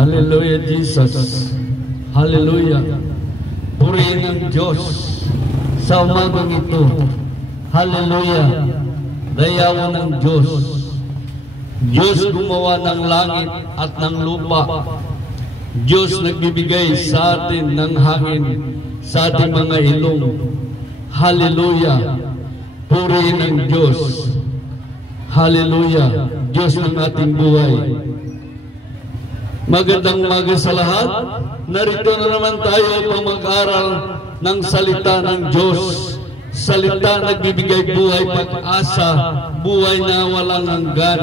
Hallelujah, Jesus. Hallelujah. Purihin ang Diyos sa umagang ito. Hallelujah. Dayawan ng Diyos. Diyos gumawa ng langit at ng lupa. Diyos nagbibigay sa atin ng hangin sa ating mga ilong. Hallelujah. Purihin ang Diyos. Hallelujah. Diyos ng ating buhay. Magandang umaga sa lahat. Narito na naman tayo upang mag-aral ng salita ng Diyos. Salita nagbibigay buhay, pag-asa, buhay na walang hanggan.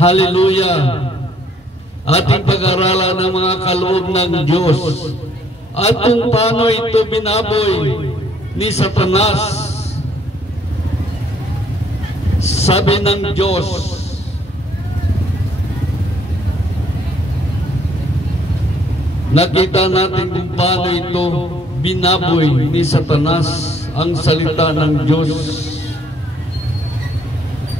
Hallelujah. Ating pag-aralan ng mga kaloob ng Diyos. At kung paano ito binaboy ni Satanas. Sabi ng Diyos, nakita natin kung paano ito binaboy ni Satanas ang salita ng Diyos.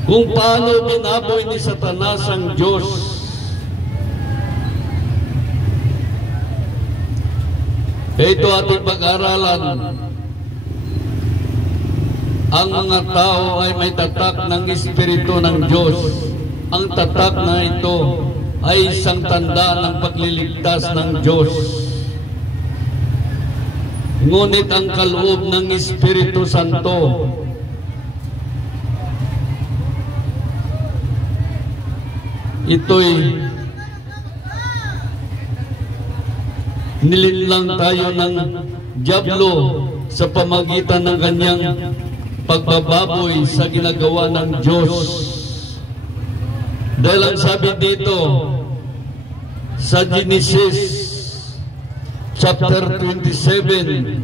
Kung paano binaboy ni Satanas ang Diyos. Ito ating pag-aralan. Ang mga tao ay may tatak ng Espiritu ng Diyos. Ang tatak na ito ay isang tanda ng pagliligtas ng Diyos. Ngunit ang kaloob ng Espiritu Santo ito'y nilinlang tayo ng Diablo sa pamagitan ng kanyang pagbababoy sa ginagawa ng Diyos. Dahil ang sabi dito sa Genesis chapter 27,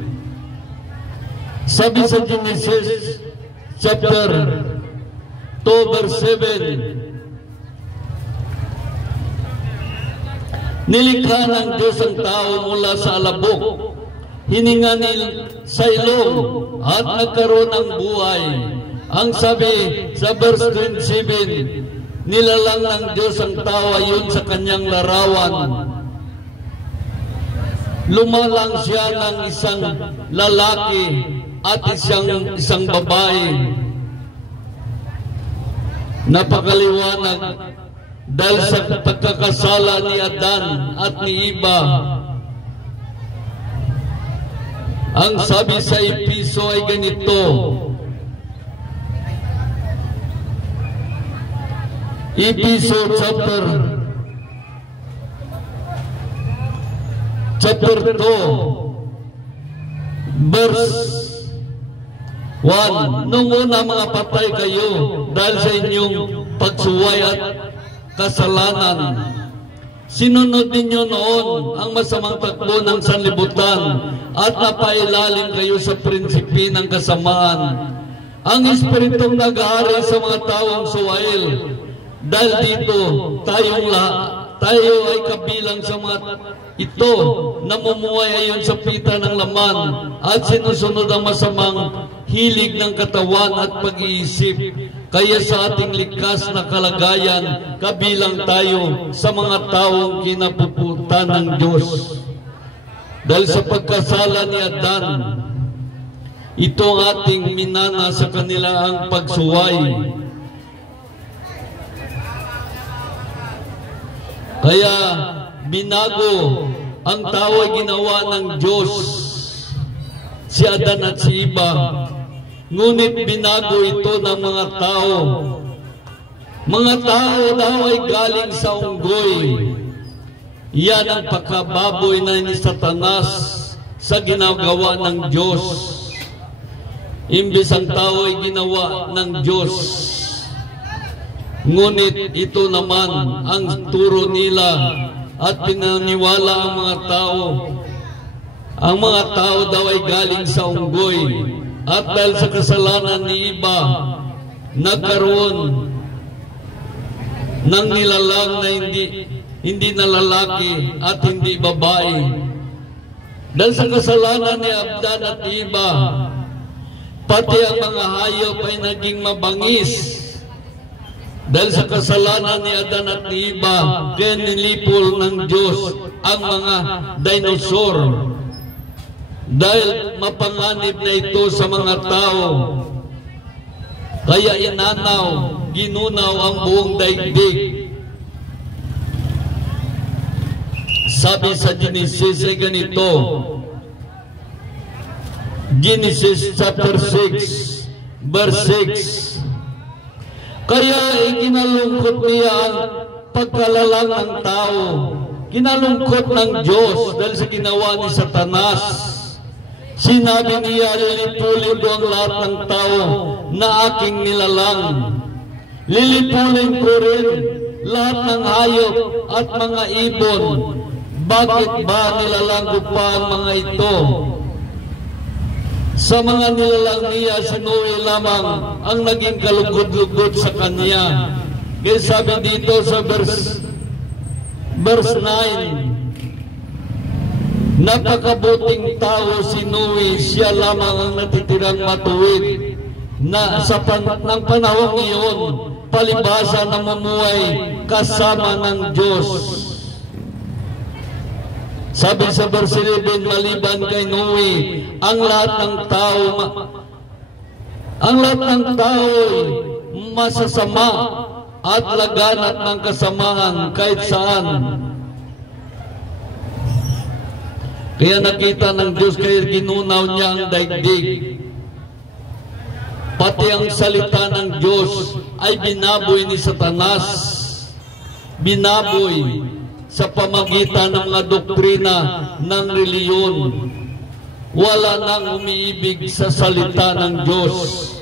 sabi sa Genesis chapter 2 verse 7, nilikha ng Diyos ang tao mula sa alabok, hininga sa ilong at nagkaroon ng buhay. Ang sabi sa verse 27, nilalang ng Diyos ang tao ayon sa kanyang larawan. Lumalang siya ng isang lalaki at isang babae. Napakaliwanag dahil sa pagkakasala ni Adan at ni Eva. Ang sabi sa Episo ay ganito, Episo chapter 2 verse 1, nung una mga patay kayo dahil sa inyong pagsuway at kasalanan. Sinunod ninyo noon ang masamang takbo ng sanlibutan at napailalim kayo sa prinsipi ng kasamaan. Ang Espiritong nag-aari sa mga taong suwail. Dahil dito, tayo ay kabilang sa mga ito, namumuhay ayon sa pita ng laman at sinusunod ang masamang hilig ng katawan at pag-iisip. Kaya sa ating likas na kalagayan, kabilang tayo sa mga taong kinapuputan ng Diyos. Dahil sa pagkasala ni Adan, ito ang ating minana sa kanila ang pagsuway. Kaya binago ang tao ay ginawa ng Diyos, si Adan at si Eva. Ngunit binago ito ng mga tao. Mga tao daw ay galing sa unggoy. Yan ang pagkababoy na ni Satanas sa ginagawa ng Diyos. Imbis ang tao ay ginawa ng Diyos. Ngunit ito naman ang turo nila at pinaniwala ang mga tao. Ang mga tao daw ay galing sa unggoy. At dahil sa kasalanan ni Eva, nagkaroon ng nilalang na hindi na lalaki at hindi babae. Dahil sa kasalanan ni Adan at Eva, pati ang mga hayop ay naging mabangis. Dahil sa kasalanan ni Adan at ni Eva, kaya nilipol ng Diyos ang mga dinosaur. Dahil mapanganib na ito sa mga tao, kaya inanaw, ginunaw ang buong daigdig. Sabi sa Genesis ay ganito, Genesis chapter 6, verse 6, kaya ikinalungkot niya ang pagkalalang ng tao, kinalungkot ng Diyos dahil sa ginawa ni Satanas. Sinabi niya, lilipulin ko ang lahat ng tao na aking nilalang. Lilipulin ko rin lahat ng hayop at mga ibon. Bakit ba nilalang ko pa ang mga ito? Sa mga nilalang niya, si Noe lamang ang naging kalugod-lugod sa kanya. Kaya sabi dito sa verse 9, napakabuting tao si Noe, siya lamang ang natitirang matuwid na sa ng panahong iyon, palibhasa na mamuhay kasama ng Diyos. Sabi sa verse 11, maliban kay Noe, ang lahat ng tao masasama at laganat ng kasamaan kahit saan. Kaya nakita ng Diyos, kaya ginunaw niya ang daigdig. Pati ang salita ng Diyos ay binaboy ni Satanas. Binaboy sa pamagitan ng mga doktrina ng reliyon. Wala nang umiibig sa salita ng Diyos.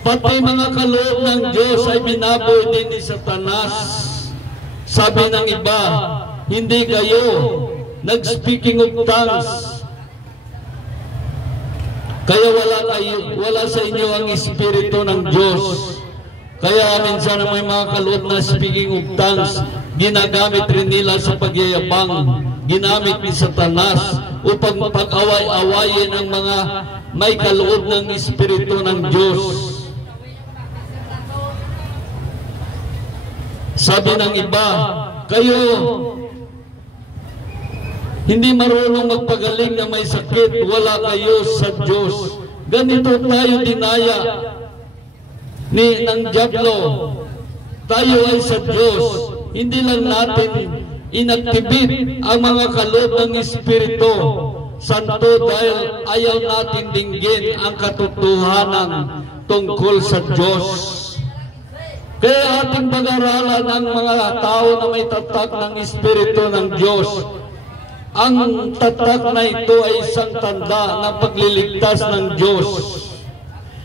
Pati mga kaloob ng Diyos ay binaboy din ni Satanas. Sabi ng iba, hindi kayo nag-speaking of tongues, kaya wala sa inyo ang Espiritu ng Diyos. Kaya minsan may mga kaloob na speaking of tongues, ginagamit rin nila sa pagyayabang, ginamit ni Satanas upang pag-away-awayin ang mga may kaloob ng Espiritu ng Diyos. Sabi ng iba, kayo hindi marunong magpagaling na may sakit, wala kayo sa Diyos. Ganito tayo dinaya ng Diablo. Tayo ay sa Diyos. Hindi lang natin inactivate ang mga kaloob ng Espiritu Santo dahil ayaw natin dinggin ang katotohanan tungkol sa Diyos. Kaya ating pag-aralan ang mga tao na may tatak ng Espiritu ng Diyos. Ang tatak na ito ay isang tanda ng pagliligtas ng Diyos.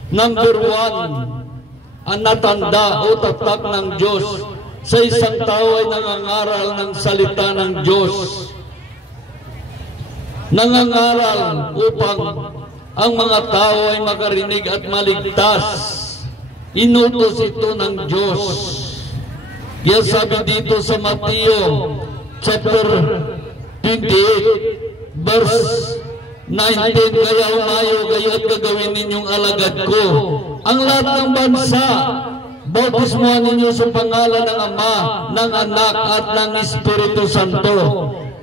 Number 1, ang natanda o tatak ng Diyos sa isang tao ay nangangaral ng salita ng Diyos. Nangangaral upang ang mga tao ay makarinig at maligtas. Inutos ito ng Diyos. Kaya sabi dito sa Mateo chapter 28, verse 19, kaya umayo kayo at gagawin ninyong alagad ko ang lahat ng bansa. Bautismuhan ninyo sa pangalan ng Ama, ng Anak at ng Espiritu Santo,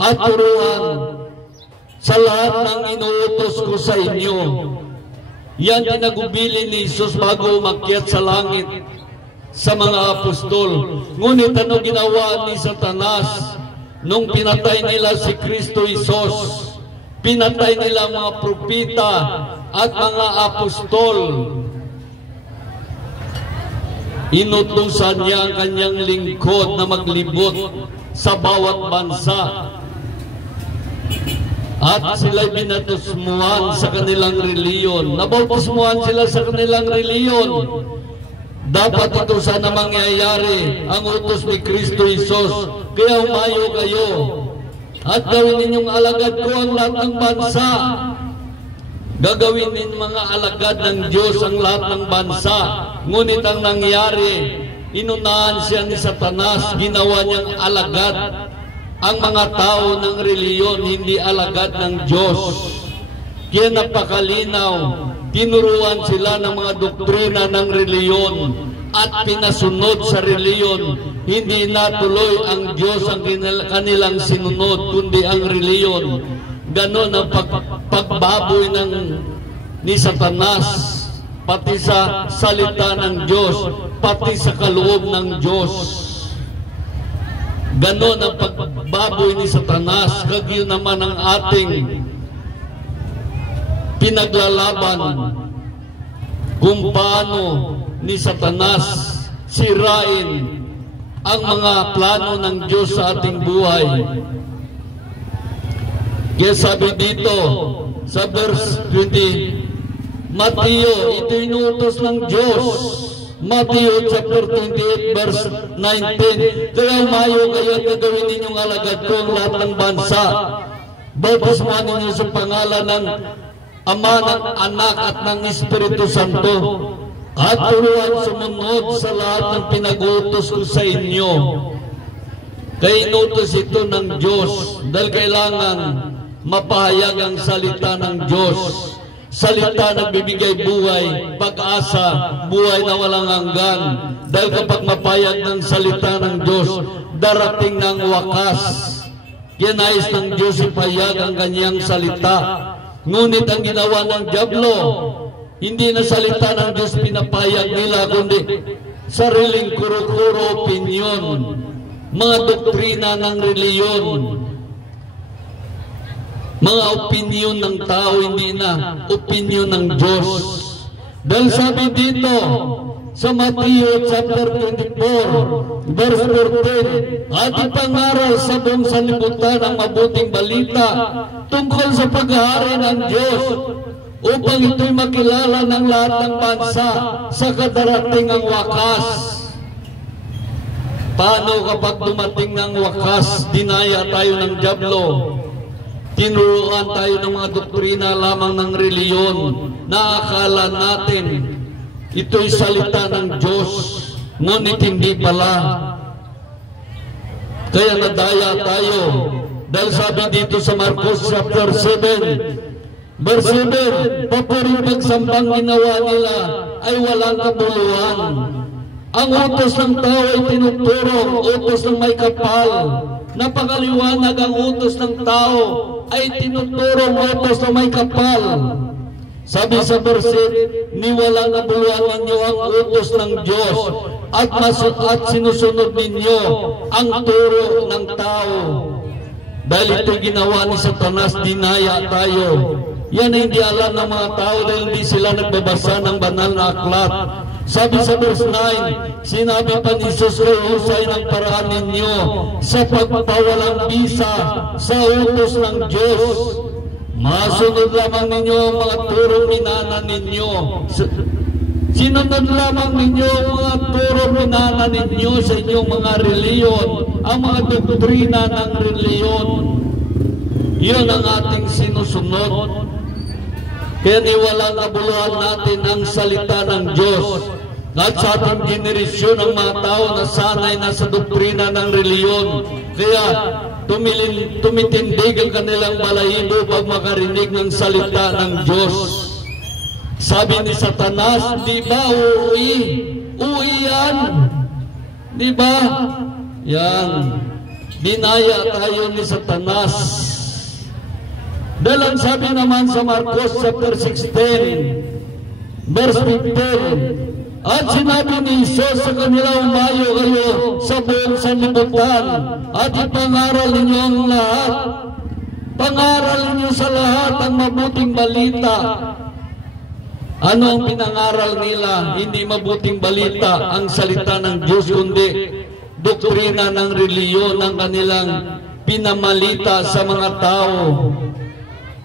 at turuan sa lahat ng inuutos ko sa inyo. Yan tinagubili ni Jesus bago umakyat sa langit sa mga apostol. Ngunit ano ginawa ni Satanas nung pinatay nila si Kristo Jesus? Pinatay nila mga propeta at mga apostol. Inutusan niya ang kanyang lingkod na maglibot sa bawat bansa. At sila'y binatusmuhan sa kanilang reliyon. Nabautismuhan sila sa kanilang reliyon. Dapat ito sana mangyayari ang utos ni Kristo Jesus. Kaya umayo kayo at gawin ninyong alagad ko ang lahat ng bansa. Gagawin ninyong mga alagad ng Diyos ang lahat ng bansa. Ngunit ang nangyari, inunahan siya ni Satanas, ginawa niyang alagad ang mga tao ng reliyon, hindi alagad ng Diyos. Kaya napakalinaw, tinuruan sila ng mga doktrina ng reliyon. at pinasunod sa reliyon. Hindi natuloy ang Diyos ang kanilang sinunod, kundi ang reliyon. Ganon ang pagbaboy ni Satanas, pati sa salita ng Diyos, pati sa kaloob ng Diyos. Ganon ang pagbaboy ni Satanas. Kagyo naman ang ating pinaglalaban kung paano ni Satanas sirain ang mga plano ng Diyos sa ating buhay. Kaya sabi dito sa verse 20, Mateo, ito inuutos ng Diyos. Mateo chapter 28 verse 19, kaya umayo kayo at gagawin ninyong alagad ko ang lahat ng bansa. Bautismuhan ninyo sa pangalan ng Ama, ng Anak at ng Espiritu Santo, at turuan sumunod sa lahat ng pinag-utos ko sa inyo. Kaya inutos ito ng Diyos dahil kailangan mapahayag ang salita ng Diyos. Salita na bibigay buhay, pag-asa, buhay na walang hanggan. Dahil kapag mapahayag ng salita ng Diyos, darating ng wakas. Kaya nais ng Diyos ipahayag ang kanyang salita. Ngunit ang ginawa ng dyablo, hindi na salita ng Diyos pinapahayag nila, kundi sariling kuro-kuro opinyon, mga doktrina ng reliyon, mga opinyon ng tao, hindi na opinyon ng Diyos. Dahil sabi dito sa Mateo chapter 24 verse 14, at ipangaral sa buong sanlibutan ang mabuting balita tungkol sa paghahari ng Diyos, upang ito'y makilala ng lahat ng bansa sa kadarating ang wakas. Paano kapag dumating ng wakas, dinaya tayo ng dyablo? Tinuruan tayo ng mga doktrina lamang ng reliyon na akala natin ito'y salita ng Diyos, ngunit hindi pala. Kaya nadaya tayo. Dahil sabi dito sa Marcos chapter 7, verse 7, papuring pagsambang ginawa nila ay walang kabuluhan. Ang utos ng tao ay tinuturo, utos ng may kapal. Napakaliwanag ang utos ng tao ay tinuturo, utos ng may kapal. Sabi sa verse, niwala na buluhan ninyo ang utos ng Diyos at sinusunod ninyo ang turo ng tao. Dahil ito ginawa ni Satanas, dinaya tayo. Yan ay hindi alam ng mga tao dahil hindi sila nagbabasa ng banal na aklat. Sabi sa verse 9, sinabi pa ni Jesus, husay ng paraan ninyo sa pagpawalang bisa sa utos ng Diyos. Masunod lamang ninyo ang mga turong minana ninyo. Sinunod lamang ninyo ang mga turong minana ninyo sa inyong mga reliyon, ang mga doktrina ng reliyon. Yun ang ating sinusunod. Kaya niwalang kabuluhan natin ang salita ng Diyos. At sa ating generasyon ang mga tao na sanay na sa doktrina ng reliyon. Kaya tumitindig ang kanilang balahibo pag makarinig ng salita ng Diyos. Sabi ni Satanas, di ba uuwi? Uwi yan. Di ba? Yan. Dinaya tayo ni Satanas. Dahil ang sabi naman sa Marcos chapter 16, verse 15, at sinabi ni Jesus sa kanila, umayo kayo sa buong sanlibutan at ipangaral ninyo ang lahat. Pangaral ninyo sa lahat ang mabuting balita. Ano ang pinangaral nila? Hindi mabuting balita ang salita ng Diyos, kundi doktrina ng reliyon ng kanilang pinamalita sa mga tao.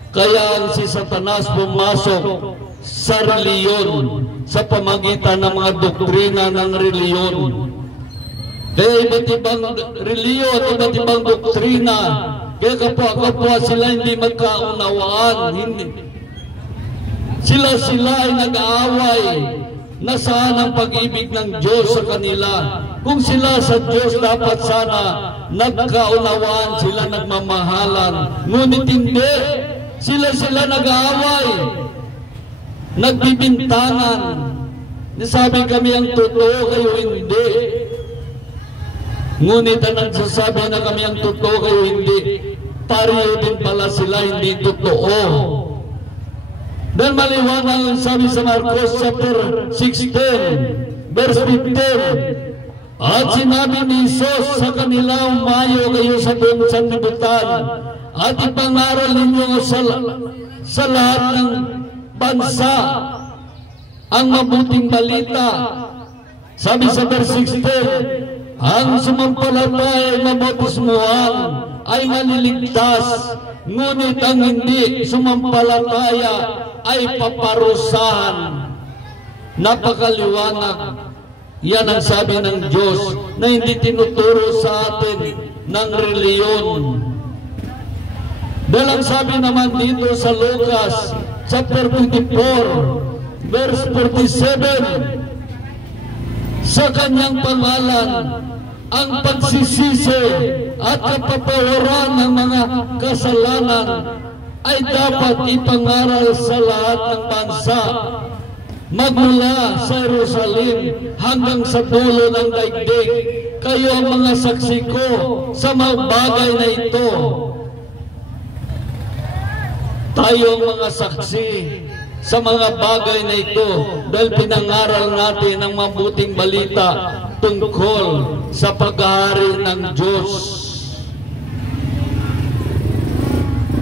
Kaya si Satanas pumasok sa reliyon sa pamagitan ng mga doktrina ng reliyon. Kaya iba't ibang reliyon, iba't ibang doktrina. Kaya kapwa-kapwa sila hindi magkaunawaan. Sila ay nag-aaway na saan ang pag-ibig ng Diyos sa kanila. Kung sila sa Diyos, dapat sana nagkaunawaan, sila nagmamahalan. Ngunit hindi. Sila nag-aaway, nagbibintangan, Nasabi kami ang totoo, kayo hindi. Ngunit ang nagsasabi na kami ang totoo, kayo hindi, pareho din pala sila hindi totoo. Dahil maliwanag ang sabi sa Marcos chapter 16, verse 15, at sinabi ni Jesus sa kanila, umayo kayo sa buong sanlibutan at ipangaral ninyo sa lahat ng bansa ang mabuting balita. Sabi sa verse 16, ang sumampalataya ay mabautismuhan ay maliligtas, ngunit ang hindi sumampalataya ay paparusahan. Napakaliwanag. Yan ang sabi ng Diyos na hindi tinuturo sa atin ng reliyon. Dahil ang sabi naman dito sa Lucas chapter 24 verse 47, sa kanyang pangalan ang pagsisisi at kapatawaran ng mga kasalanan ay dapat ipangaral sa lahat ng bansa, magmula sa Jerusalem hanggang sa dulo ng daigdig. Kayo ang mga saksi ko sa mga bagay na ito. Tayo ang mga saksi sa mga bagay na ito dahil pinangaral natin ang mabuting balita tungkol sa paghahari ng Diyos.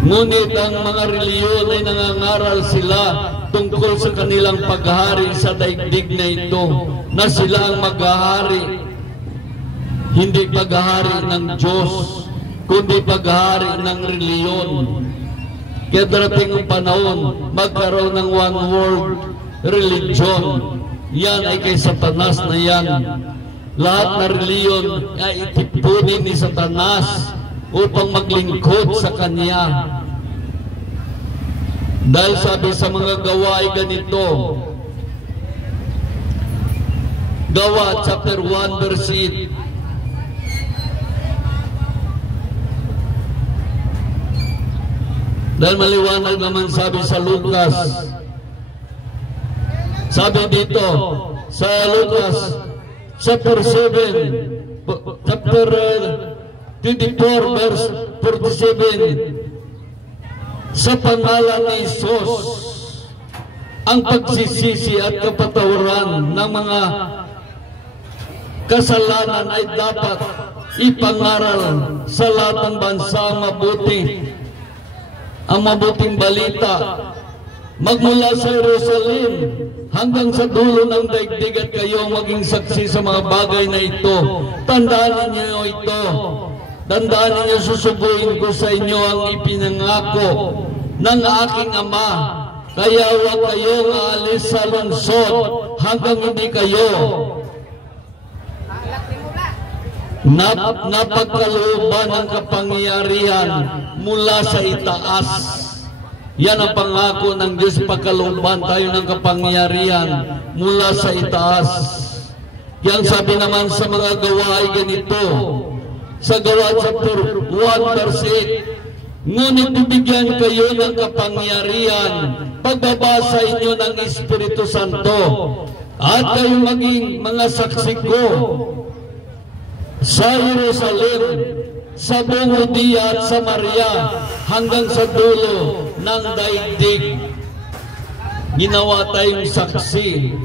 Ngunit ang mga reliyon ay nangangaral sila tungkol sa kanilang paghahari sa daigdig na ito, na sila ang maghahari, hindi paghahari ng Diyos, kundi paghahari ng reliyon. Kaya darating ang panahon, magkaroon ng one world religion. Yan ay kay Satanas na yan. Lahat na reliyon ay itipunin ni Satanas upang maglingkod sa kanya. Dahil sabi sa mga gawa ay ganito, Gawa chapter 1 verse 8, dahil maliwanag naman sabi sa Lucas, sabi dito sa Lucas chapter 7 chapter 24 verse 47, sa pangalan ni Jesus ang pagsisisi at kapatawaran ng mga kasalanan ay dapat ipangaral sa lahat ng bansa ang mabuting balita, magmula sa Jerusalem hanggang sa dulo ng daigdig, at kayo maging saksi sa mga bagay na ito. Tandaan ninyo ito. Tandaan ninyo, susubuin ko sa inyo ang ipinangako ng aking Ama. Kaya huwag kayong aalis sa lungsod hanggang hindi kayo napagkalooban ng kapangyarihan mula sa itaas. Yan ang pangako ng Diyos, pagkalooban tayo ng kapangyarihan mula sa itaas. Yan sabi naman sa mga gawa ay ganito, sa Gawa chapter 1 verse 8, ngunit bibigyan kayo ng kapangyarihan pagbabasa inyo ng Espiritu Santo, at kayo maging mga saksi ko sa Jerusalem, sa buong Judea at Samaria, hanggang sa dulo ng daigdig. Ginawa tayong saksi.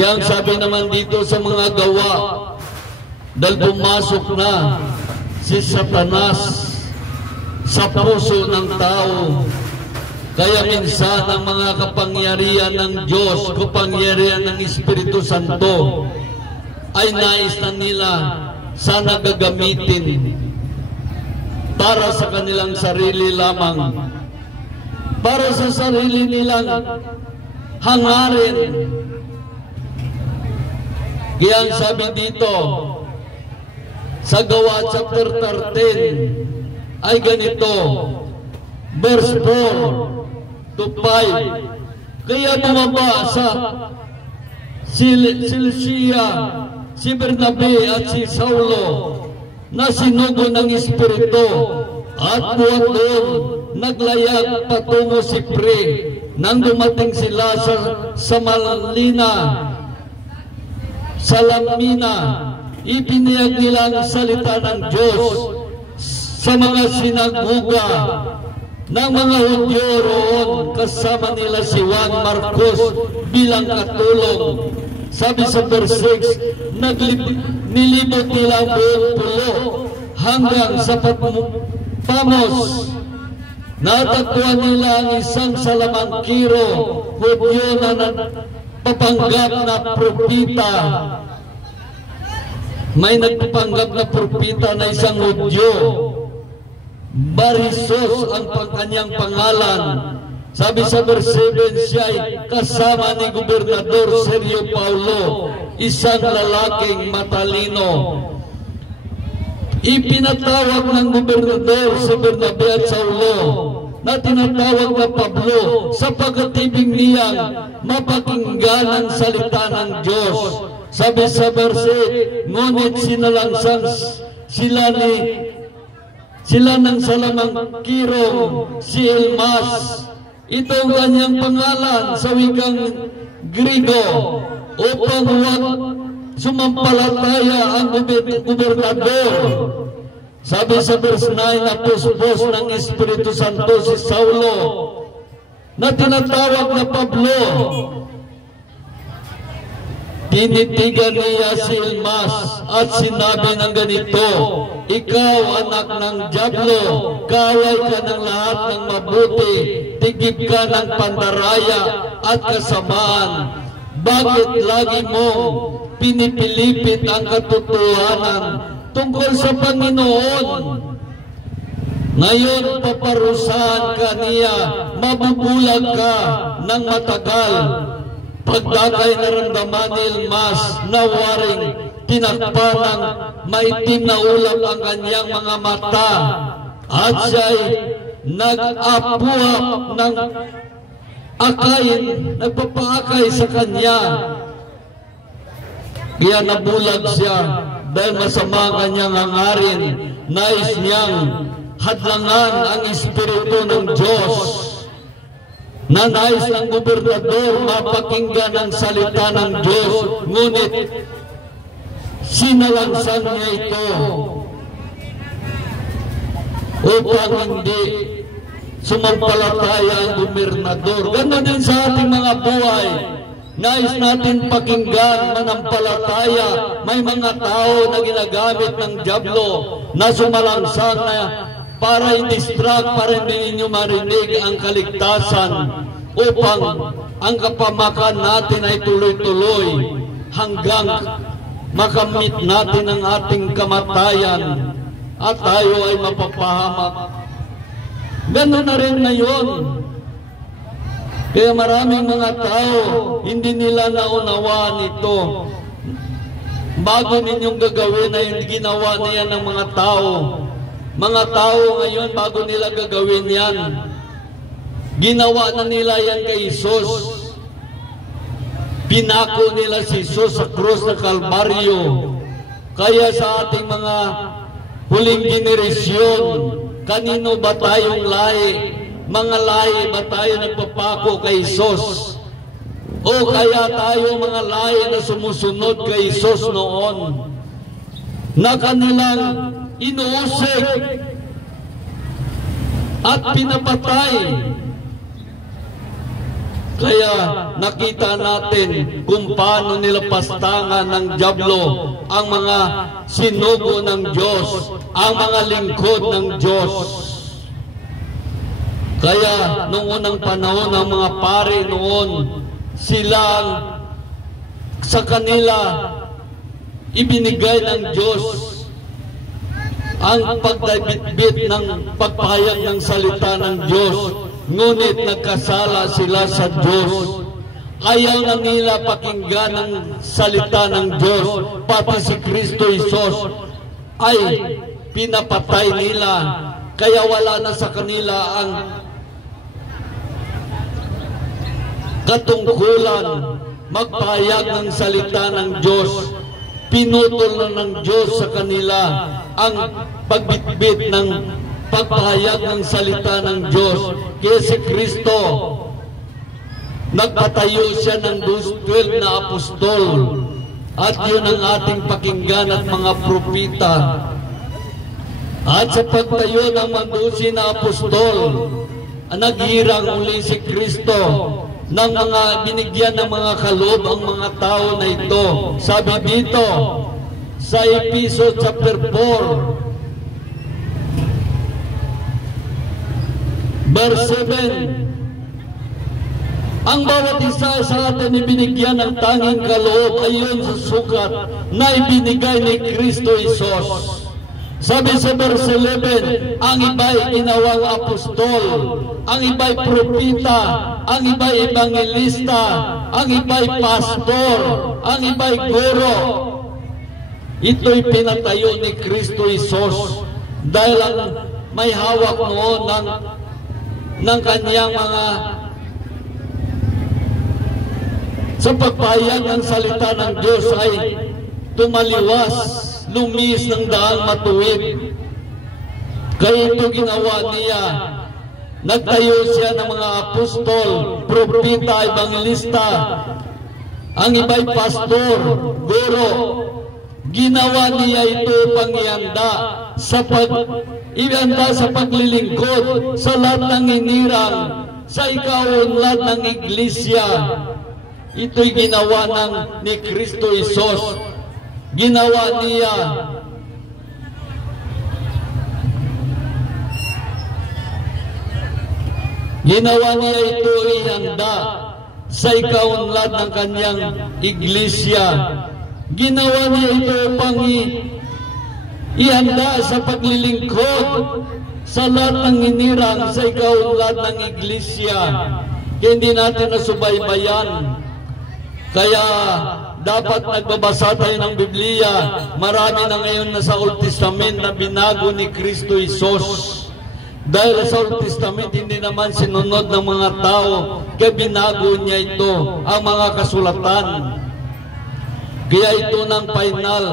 Kaya ang sabi naman dito sa mga gawa, dahil pumasok na si Satanas sa puso ng tao, kaya minsan ang mga kapangyarihan ng Diyos, kapangyarihan ng Espiritu Santo, ay nais na nila sana gagamitin para sa kanilang sarili lamang, para sa sarili nilang hangarin. Kaya ang sabi dito sa Gawa chapter 13 ay ganito, verse 4 to 5, kaya bumaba sa Silisia si Bernabe at si Saulo na sinugo ng Espiritu, at buhat doon naglayag patungo Sipre, nang dumating sila sa Salamina, ipiniyag nila ang salita ng Diyos sa mga sinaguga ng mga Hudyo roon, kasama nila si Juan Marcos bilang katulong. Sabi sa verse 6, nilibot nila ang buong pulo hanggang sa Pamos. Natagpuan nila ang isang salamangkiro, Hudyo na nagpapanggap na propita. May nagpapanggap na propita na isang Hudyo. Barisos ang kanyang pangalan. Sabi sa verse 7, siya ay kasama ni Gobernador Sergio Paulo, isang lalaking matalino. Ipinatawag ng gobernador si Bernabe at Saulo na tinatawag na Pablo sapagkat ibig niyang mapakinggan ang salita ng Diyos. Sabi sa verse 8, ngunit sinalangsang sila ng salamangkirong si Elmas. Ito ang kanyang pangalan sa wikang Grigo upang huwag sumampalataya ang gobernador. Sabi sa verse 9, napuspos ng Espiritu Santo si Saulo na tinatawag na Pablo. Tinitigan niya si Elmas at sinabi ng ganito, ikaw anak ng Diablo, kaway ka ng lahat ng mabuti, tigib ka ng pandaraya at kasamaan. Bakit lagi mong pinipilipit ang katotohanan tungkol sa Panginoon? Ngayon paparusahan ka niya, mabubulag ka ng matagal. Pagdakay naramdaman ni Elmas na waring tinakpan ng maitim na ulap ang kanyang mga mata at siya'y nag-apuhap ng nagpapaakay sa kanya. Kaya nabulag siya dahil masama ang kanyang hangarin. Nais niyang hadlangan ang Espiritu ng Diyos. Na nais ng gobernador mapakinggan ang salita ng Diyos, ngunit sinalangsang niya ito upang hindi sumampalataya ang gobernador. Ganon din sa ating mga buhay. Nais natin pakinggan, manampalataya. May mga tao na ginagamit ng Diablo na sumalangsang na para i-distract, para hindi ninyo marinig ang kaligtasan upang ang kapamakan natin ay tuloy-tuloy hanggang makamit natin ang ating kamatayan at tayo ay mapapahamak. Ganun na rin ngayon. Kaya maraming mga tao hindi nila naunawaan ito. Bago ninyong gagawin ay ginawa niya ng mga tao. Mga tao ngayon, bago nila gagawin yan, ginawa na nila yan kay Jesus. Pinako nila si Jesus sa krus ng Kalbaryo. Kaya sa ating mga huling generasyon, kanino ba tayong lahi? Mga lahi ba tayo nagpapako kay Jesus? O kaya tayo mga lahi na sumusunod kay Jesus noon, na kanilang inuusig at pinapatay. Kaya nakita natin kung paano nila pastangan ng Diablo ang mga sinugo ng Diyos, ang mga lingkod ng Diyos. Kaya noong unang panahon ng mga pari noon, silang sa kanila ibinigay ng Diyos ang pagdabitbit ng pagpahayag ng salita ng Diyos, ngunit nagkasala sila sa Diyos. Ayaw na nila pakinggan ang salita ng Diyos, pati si Kristo Jesus ay pinapatay nila. Kaya wala na sa kanila ang katungkulan magpahayag ng salita ng Diyos. Pinutol na ng Diyos sa kanila ang pagbitbit ng pagpahayag ng salita ng Diyos. Kaya si Kristo Nagpatayo siya ng 12 na apostol. At yun ang ating pakinggan at mga propita. At sa pagtayo ng 12 na apostol, naghirang uli si Kristo ng mga binigyan ng mga kaloob ang mga tao na ito. Sabi dito sa Efeso chapter 4 verse 7, ang bawat isa sa atin ibinigyan ng tanging kaloob ayon sa sukat na ibinigay ni Kristo Isos. Sabi sa verse 11, ang iba'y ginawang apostol, ang iba'y propita, ang iba'y evangelista, ang iba'y pastor, ang iba'y guro. Ito'y pinatayo ni Kristo Isos dahil ang may hawak noon ng kanyang mga sa pagpahayag ng salita ng Diyos ay tumaliwas, lumis ng daang matuwid. Kaya ito ginawa niya. Nagtayo siya ng mga apostol, propita, evangelista, ang iba'y pastor, guro. Ginawa niya ito upang ihanda sa paglilingkod sa lahat ng hinirang, sa ikaunlad ng iglesia. Ito'y ginawa ni Kristo Isos. Ginawa niya. Ginawa niya ito ihanda sa ikaunlad ng kanyang iglesia. Ginawa niya ito upang ihanda sa paglilingkod sa lahat ng hinirang sa ikaunlad ng iglesia. Kaya hindi natin nasubaybayan. Kaya dapat nagbabasa tayo ng Biblia. Marami na ngayon na sa Old Testament na binago ni Kristo Isos. Dahil sa Old Testament hindi naman sinunod ng mga tao, kaya binago niya ito, ang mga kasulatan. Kaya ito ng final,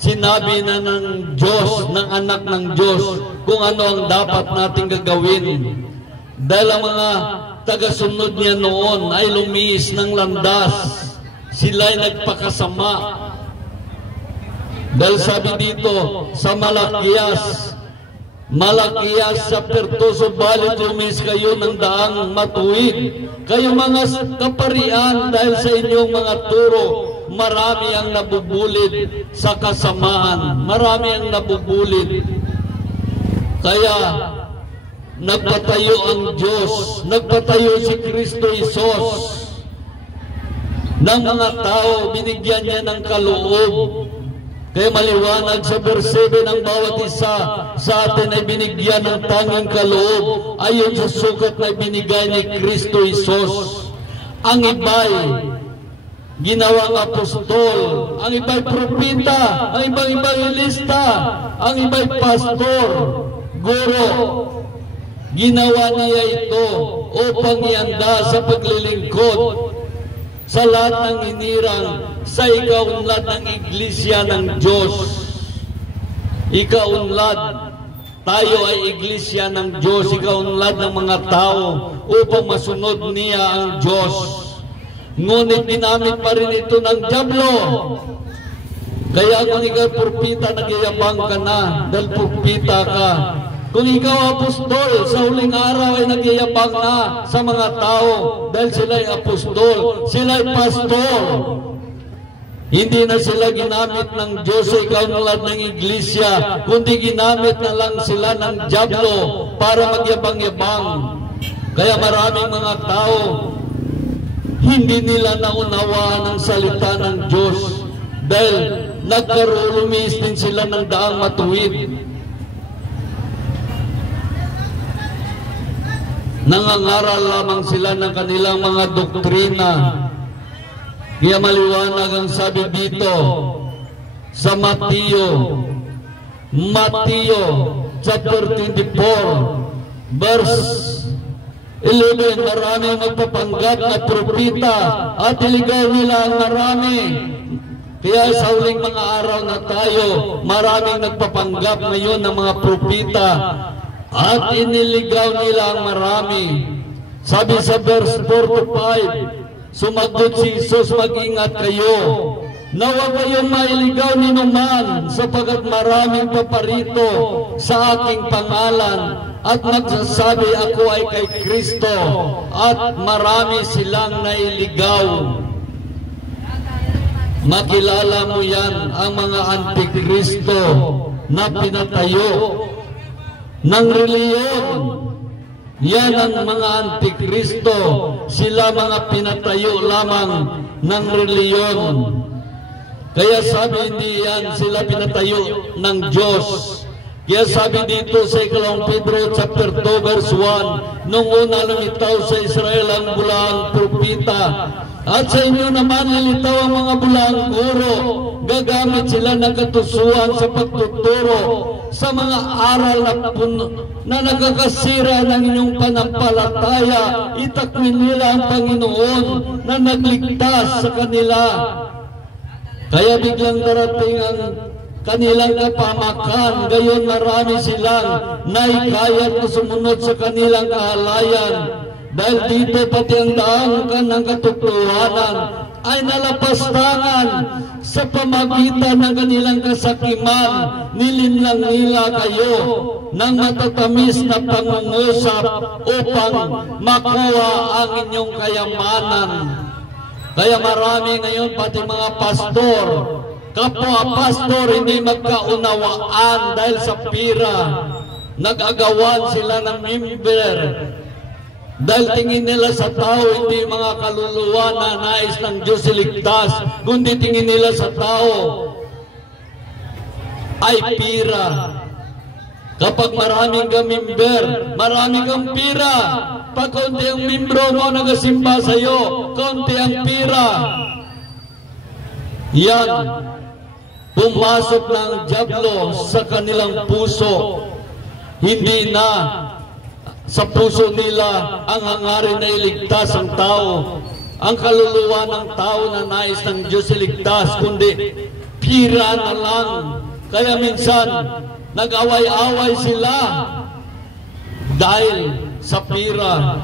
sinabi na ng Diyos, ng anak ng Diyos, kung ano ang dapat nating gagawin. Dahil ang mga tagasunod niya noon ay lumiis ng landas. Sila'y nagpakasama. Dahil sabi dito sa Malakias chapter 2, subalit lumis kayo ng daang matuwid, kayo mga kaparian, dahil sa inyong mga turo marami ang nabubulid sa kasamaan, marami ang nabubulid. Kaya nagpatayo ang Diyos, nagpatayo si Kristo Isos ng mga tao, binigyan niya ng kaloob. Kaya maliwanag sa verse 7, ang bawat isa sa atin ay binigyan ng tanging kaloob ayon sa sukat na binigay ni Kristo Isos. Ang iba'y ginawang apostol, ang iba'y propita, ang iba'y evangelista, ang iba'y pastor, guro. Ginawa niya ito upang ihanda sa paglilingkod sa lahat ng hinirang sa ikaunlad ng iglesia ng Diyos. Ikaunlad, tayo ay iglesia ng Diyos, ikaunlad ng mga tao upang masunod niya ang Diyos. Ngunit ginamit pa rin ito ng dyablo. Kaya kung ikaw propita, nagyayabang ka na dahil propita ka. Kung ikaw apostol, sa huling araw ay nagyayabang na sa mga tao dahil sila'y apostol, sila'y pastor. Hindi na sila ginamit ng Diyos sa ikaunlad ng iglesia, kundi ginamit na lang sila ng dyablo para magyabang-yabang. Kaya maraming mga tao, hindi nila naunawaan ang salita ng Diyos dahil nagkarumis din sila ng daang matuwid. Nangangaral lamang sila ng kanilang mga doktrina. Kaya maliwanag ang sabi dito sa Mateo chapter 24 verse 11, marami magpapanggap na propita at iligaw nila ang marami. Kaya sa huling mga araw na tayo, maraming nagpapanggap ngayon ng mga propita at iniligaw nila ang marami. Sabi sa verse 4 to 5, sumagot si Jesus, mag-ingat kayo, na huwag kayong mailigaw ni numan, sapagat maraming paparito sa aking pangalan, at magsasabi ako ay kay Kristo, at marami silang nailigaw. Makilala mo yan, ang mga antikristo na pinatayo ng reliyon. Yan ang mga antikristo, sila mga pinatayo lamang ng reliyon. Kaya sabi, hindi yan sila pinatayo ng Diyos. Kaya sabi dito sa 2 Pedro chapter 2 verse 1, nung una lumitaw sa Israel ang bulaang propita, at sa inyo naman lilitaw ang mga bulaang guro, gagamit sila ng katusuan sa pagtuturo sa mga aral na nagkakasira ng inyong panampalataya. Itakwin nila ang Panginoon na nagligtas sa kanila. Kaya biglang darating ang kanilang kapamakan, gayon marami silang naikayat na sumunod sa kanilang kahalayan. Dahil dito pati ang daang ng katotohanan ay nalapastangan sa pamagitan ng kanilang kasakiman. Nilinlang nila kayo ng matatamis na pangungusap upang makuha ang inyong kayamanan. Kaya marami ngayon pati mga pastor, kapwa pastor, hindi magkaunawaan dahil sa pira. Nag-agawan sila ng member dahil tingin nila sa tao, hindi mga kaluluwa na nais ng Diyos iligtas, kundi tingin nila sa tao ay pira. Kapag maraming kang member, maraming kang pira. Pag konti ang membro mo nagasimba sa iyo, konti ang pira. Yan, pumasok ng dyablo sa kanilang puso. Hindi na sa puso nila ang hangarin na iligtas ang tao, ang kaluluwa ng tao na nais ng Diyos iligtas, kundi pira na lang. Kaya minsan nag-away-away sila dahil sa pira.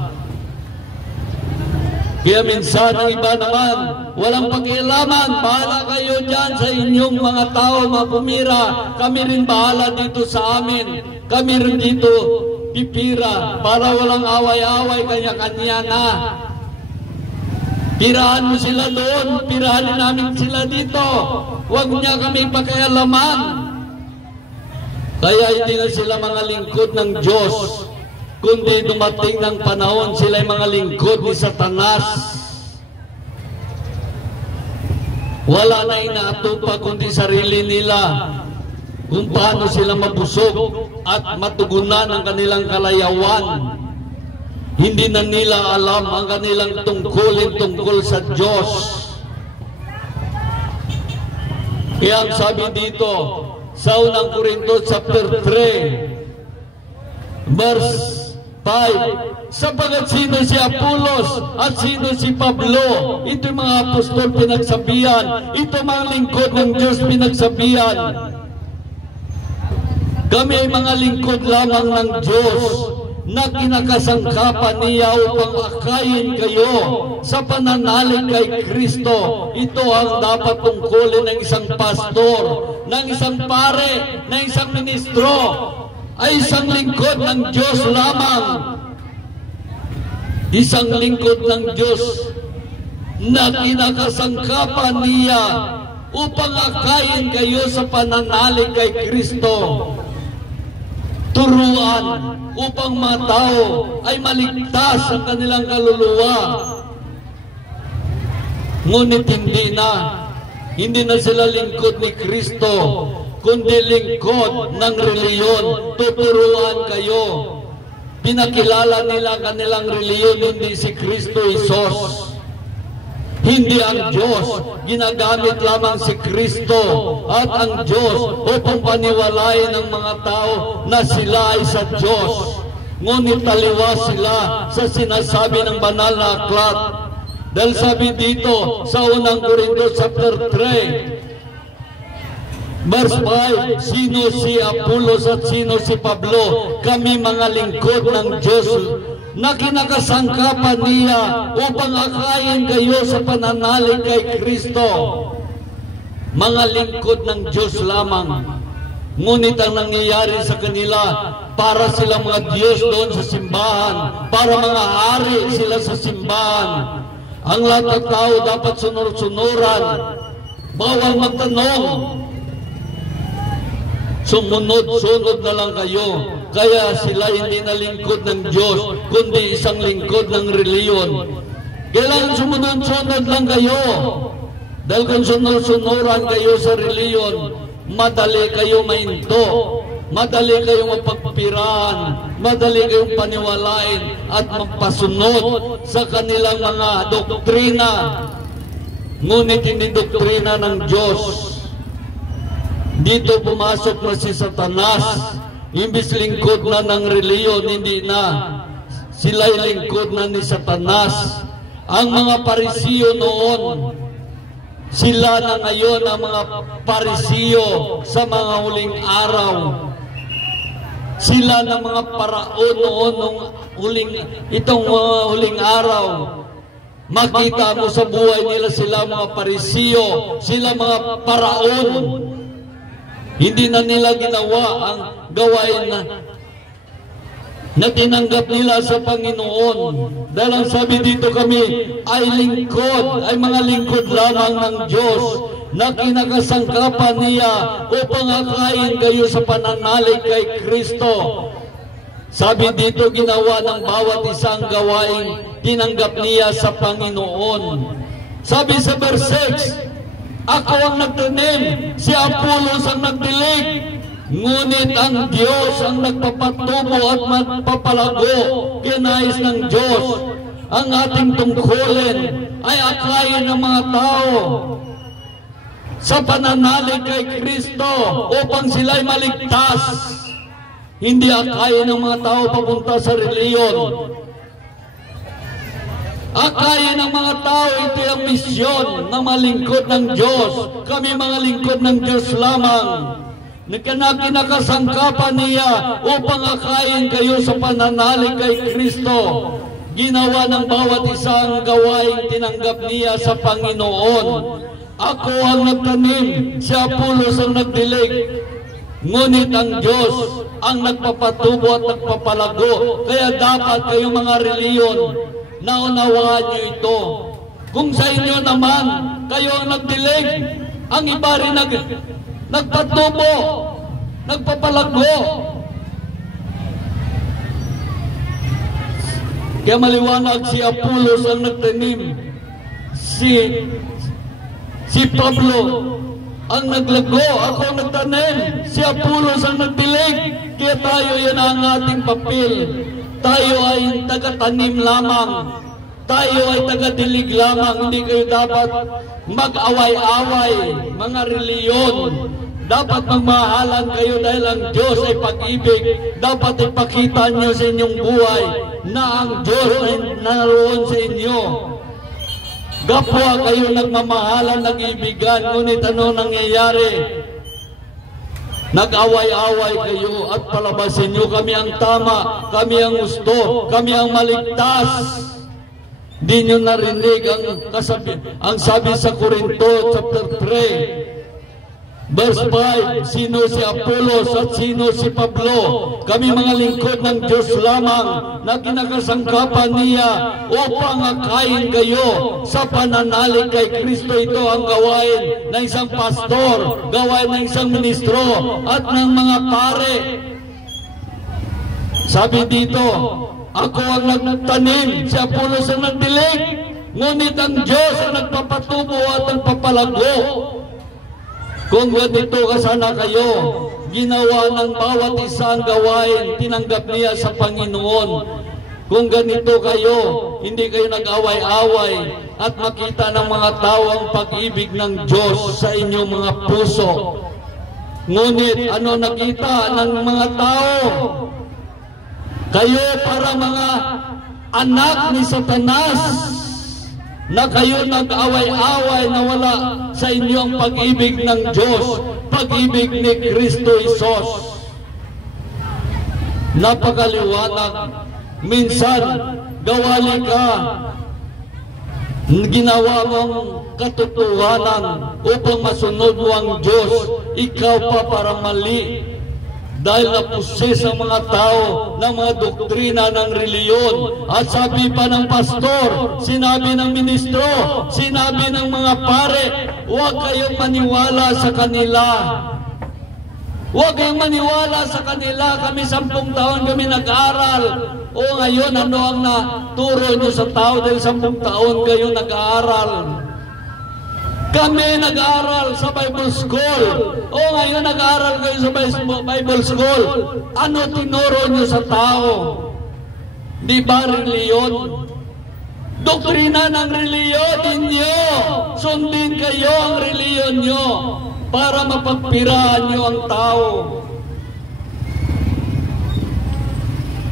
Kaya minsan ang iba naman walang pakialaman, bahala kayo dyan sa inyong mga tao, mga pumira, kami rin bahala dito sa amin, kami rin dito pipira, para walang away-away, kanya-kanya na. Pirahan mo sila doon, pirahan namin sila dito, huwag niya kami pakialaman. Kaya hindi na sila mga lingkod ng Diyos, kundi dumating ng panahon sila ay mga lingkod ni Satanas. Wala na inaatupa kundi sarili nila, kung paano sila mabusog at matugunan ang kanilang kalayawan. Hindi na nila alam ang kanilang tungkulin tungkol sa Diyos. Kaya ang sabi dito sa unang Korinto chapter 3 verse 5, sapagat sino si Apolos at sino si Pablo, ito mga apostol pinagsabihan, ito mga lingkod ng Diyos pinagsabihan. Kami ay mga lingkod lamang ng Diyos na kinakasangkapan niya upang akayin kayo sa pananalig kay Kristo. Ito ang dapat tungkulin ng isang pastor, ng isang pare, ng isang ministro, ay isang lingkod ng Diyos lamang. Isang lingkod ng Diyos na kinakasangkapan niya upang akayin kayo sa pananalig kay Kristo. Turuan upang mga tao ay maligtas ang kanilang kaluluwa. Ngunit hindi na sila lingkod ni Kristo, kundi lingkod ng reliyon. Tuturuan kayo. Pinakilala nila kanilang reliyon, hindi si Kristo Jesus. Hindi ang Diyos, ginagamit lamang si Kristo at ang Diyos upang paniwalain ng mga tao na sila ay sa Diyos. Ngunit taliwas sila sa sinasabi ng banal na aklat. Dahil sabi dito sa unang Korinto chapter 3 verse 5, sino si Apolos at sino si Pablo? Kami mga lingkod ng Diyos na kinakasangkapan niya upang akayin kayo sa pananalig kay Kristo. Mga lingkod ng Diyos lamang. Ngunit ang nangyayari sa kanila, para silang mga Diyos doon sa simbahan, para mga hari sila sa simbahan. Ang lahat ng tao dapat sunod-sunuran, bawal magtanong. Sumunod-sunod na lang kayo. Kaya sila hindi na lingkod ng Diyos, kundi isang lingkod ng reliyon. Kailangan sumunod-sunod lang kayo. Dahil kung sunod-sunuran kayo sa reliyon, madali kayo mainto, madali kayong mapagpirahan, madali kayong paniwalain at magpasunod sa kanilang mga doktrina. Ngunit hindi doktrina ng Diyos. Dito pumasok na si Satanas. Imbis lingkod na ng reliyon, hindi na. Sila'y lingkod na ni Satanas. Ang mga Parisiyo noon, sila na ngayon ang mga Parisiyo sa mga huling araw. Sila na mga paraon noon nung itong mga huling araw. Makita mo sa buhay nila sila mga Parisiyo, sila mga paraon. Hindi na nila ginawa ang gawain na tinanggap nila sa Panginoon. Dahil ang sabi dito kami ay lingkod, ay mga lingkod lamang ng Diyos na kinakasangkapan niya upang akayin kayo sa pananalig kay Kristo. Sabi dito, ginawa ng bawat isang gawain tinanggap niya sa Panginoon. Sabi sa verse 6, ako ang nagtanim, si Apolos ang nagdilig, ngunit ang Diyos ang nagpapatubo at magpapalago. Kinais ng Diyos. Ang ating tungkulin ay akayin ng mga tao sa pananalig kay Kristo upang sila'y maligtas. Hindi akayin ng mga tao papunta sa reliyon. Akayin ng mga tao, ito ang misyon na malingkod ng Diyos. Kami mga lingkod ng Diyos lamang. Kinakasangkapan niya upang akayin kayo sa pananalig kay Kristo. Ginawa ng bawat isang gawain tinanggap niya sa Panginoon. Ako ang nagtanim, si Apolos ang nagdilig, ngunit ang Diyos ang nagpapatubo at nagpapalago. Kaya dapat kayong mga reliyon, naunawaan nyo ito. Kung sa inyo naman, kayo ang nagdilig, ang iba rin nagpatubo, nagpapalago. Kaya maliwanag, si Apolos ang nagtanim, si Pablo ang naglago, ako ang nagtanim, si Apolos ang nagdilig. Kaya tayo, yan ang ating papel. Tayo ay taga-tanim lamang. Tayo ay taga-dilig lamang. Hindi kayo dapat mag-away-away, mga reliyon. Dapat magmahalan kayo dahil ang Diyos ay pag-ibig. Dapat ipakita nyo sa inyong buhay na ang Diyos ay naroon sa inyo. Kapwa kayo nagmamahalan, nag-ibigan, ngunit ano nangyayari? Nag-away-away kayo at palabasin nyo, kami ang tama, kami ang gusto, kami ang maligtas. Di nyo narinig ang sabi sa Corinto chapter 3 verse 5, sino si Apolos at sino si Pablo? Kami mga lingkod ng Diyos lamang na kinakasangkapan niya upang akayin kayo sa pananalig kay Kristo. Ito ang gawain ng isang pastor, gawain ng isang ministro at ng mga pare. Sabi dito, ako ang nagtanim, si Apolos ang nagdilig, ngunit ang Diyos ang nagpapatubo at nagpapalago. Kung ganito kasana kayo, ginawa ng bawat isang gawain, tinanggap niya sa Panginoon. Kung ganito kayo, hindi kayo nag-away-away at makita ng mga tao ang pag-ibig ng Diyos sa inyong mga puso. Ngunit ano nakita ng mga tao? Kayo para mga anak ni Satanas, na kayo nag-away-away na wala sa inyo ang pag-ibig ng Diyos, pag-ibig ni Kristo Isos. Napakaliwanag minsan gawali ka, ginawa mong katotohanan upang masunod mo ang Diyos, ikaw pa para mali. Dahil napusis ang mga tao ng mga doktrina ng reliyon. At sabi pa ng pastor, sinabi ng ministro, sinabi ng mga pare, huwag kayong maniwala sa kanila. Huwag kayong maniwala sa kanila. Kami 10 taon kami nag-aaral. O ngayon, ano ang naturo nyo sa tao dahil 10 taon kayo nag-aaral? Kami nag-aaral sa Bible School. O ngayon nag-aaral kayo sa Bible School. Ano tinuro nyo sa tao? Di ba reliyon? Doktrina ng reliyon ninyo. Sundin kayo ang reliyon nyo para mapagpiraan nyo ang tao.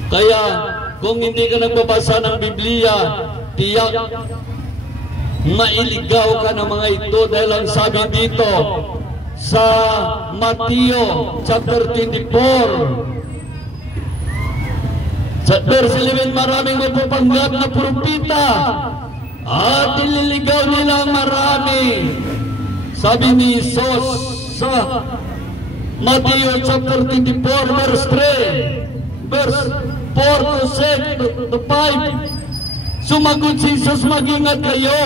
Kaya kung hindi ka nagbabasa ng Biblia, tiyak mailigaw ka ng mga ito dahil ang sabi dito sa Mateo chapter 24 sa verse 11, maraming mapapanggap na propita at ililigaw nila ang marami. Sabi ni Jesus sa Mateo chapter 24 verse 3, verse 4 to 5, sumagot si Jesus, mag-ingat kayo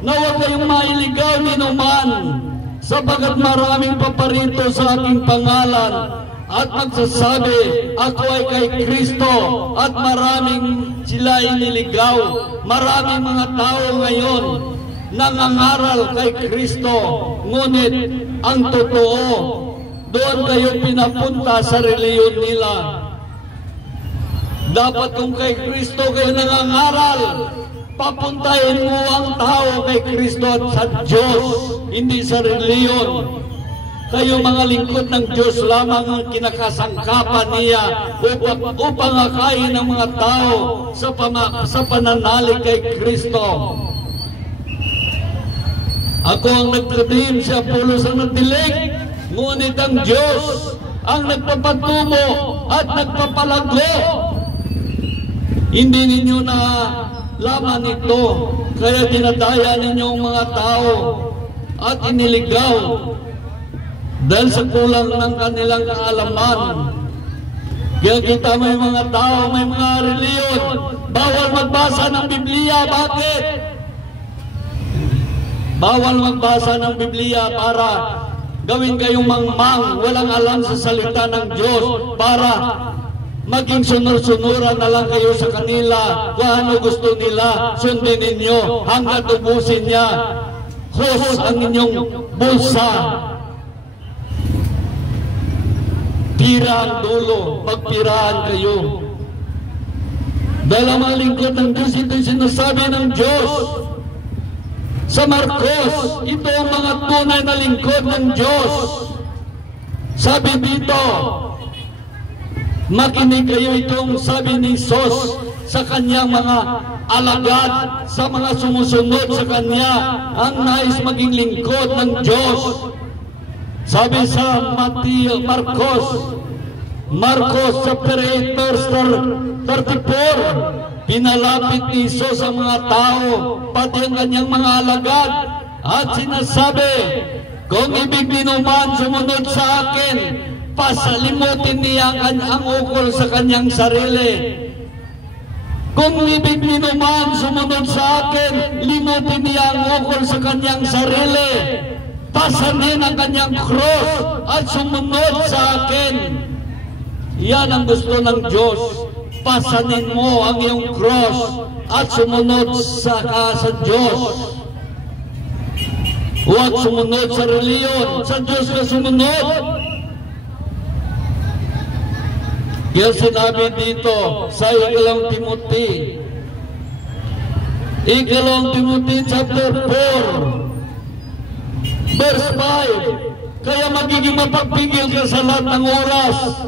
na huwag kayong mailigaw ni numan, sapagat maraming paparito sa aking pangalan at magsasabi, ako ay kay Kristo, at maraming sila iniligaw. Maraming mga tao ngayon nangangaral kay Kristo, ngunit ang totoo, doon kayo pinapunta sa reliyon nila. Dapat kung kay Kristo kayo nangangaral, papuntahin mo ang tao kay Kristo at sa Diyos, hindi sa reliyon. Kayo mga lingkod ng Diyos lamang ang kinakasangkapan niya upang akayin ng mga tao sa pananalig kay Kristo. Ako ang nagtatim, si Apolos ang nagdilig, ngunit ang Diyos ang nagpapatubo at nagpapalago. Hindi ninyo na laman ito, kaya dinadaya ninyo ang mga tao at iniligaw dahil sa kulang ng kanilang kaalaman. Kaya kita may mga tao, may mga reliyon, bawal magbasa ng Biblia. Bakit? Bawal magbasa ng Biblia para gawin kayong mangmang, walang alam sa salita ng Diyos, para maging sunur-sunuran na lang kayo sa kanila. Kung ano gusto nila, sundin ninyo hanggang ubusin niya. Hos ang inyong bulsa. Pira ang dulo, pagpiraan kayo. Dahil ang mga lingkod ng Diyos, ito yung sinasabi ng Diyos. Sa Marcos, ito ang mga tunay na lingkod ng Diyos. Sabi dito, makinig kayo, itong sabi ni Jesus sa kanyang mga alagad, sa mga sumusunod sa kanya, ang nais maging lingkod ng Diyos. Sabi sa Marcos chapter 8 verse 34, pinalapit ni Jesus ang mga tao, pati ang kanyang mga alagad, at sinasabi, kung ibig ninuman sumunod sa akin, pasalimutin niya ang ukol sa kanyang sarili. Kung ibig ninuman sumunod sa akin, limutin niya ang ukol sa kanyang sarili. Pasanin ang kanyang cross at sumunod sa akin. Yan ang gusto ng Diyos. Pasanin mo ang iyong cross at sumunod sa Diyos. Huwag sumunod sa reliyon. Sa Diyos ka sumunod. Kaya sinabi dito sa Ikalawang Timothy chapter 4 verse 5, kaya magiging mapagpigil ka sa lahat ng oras.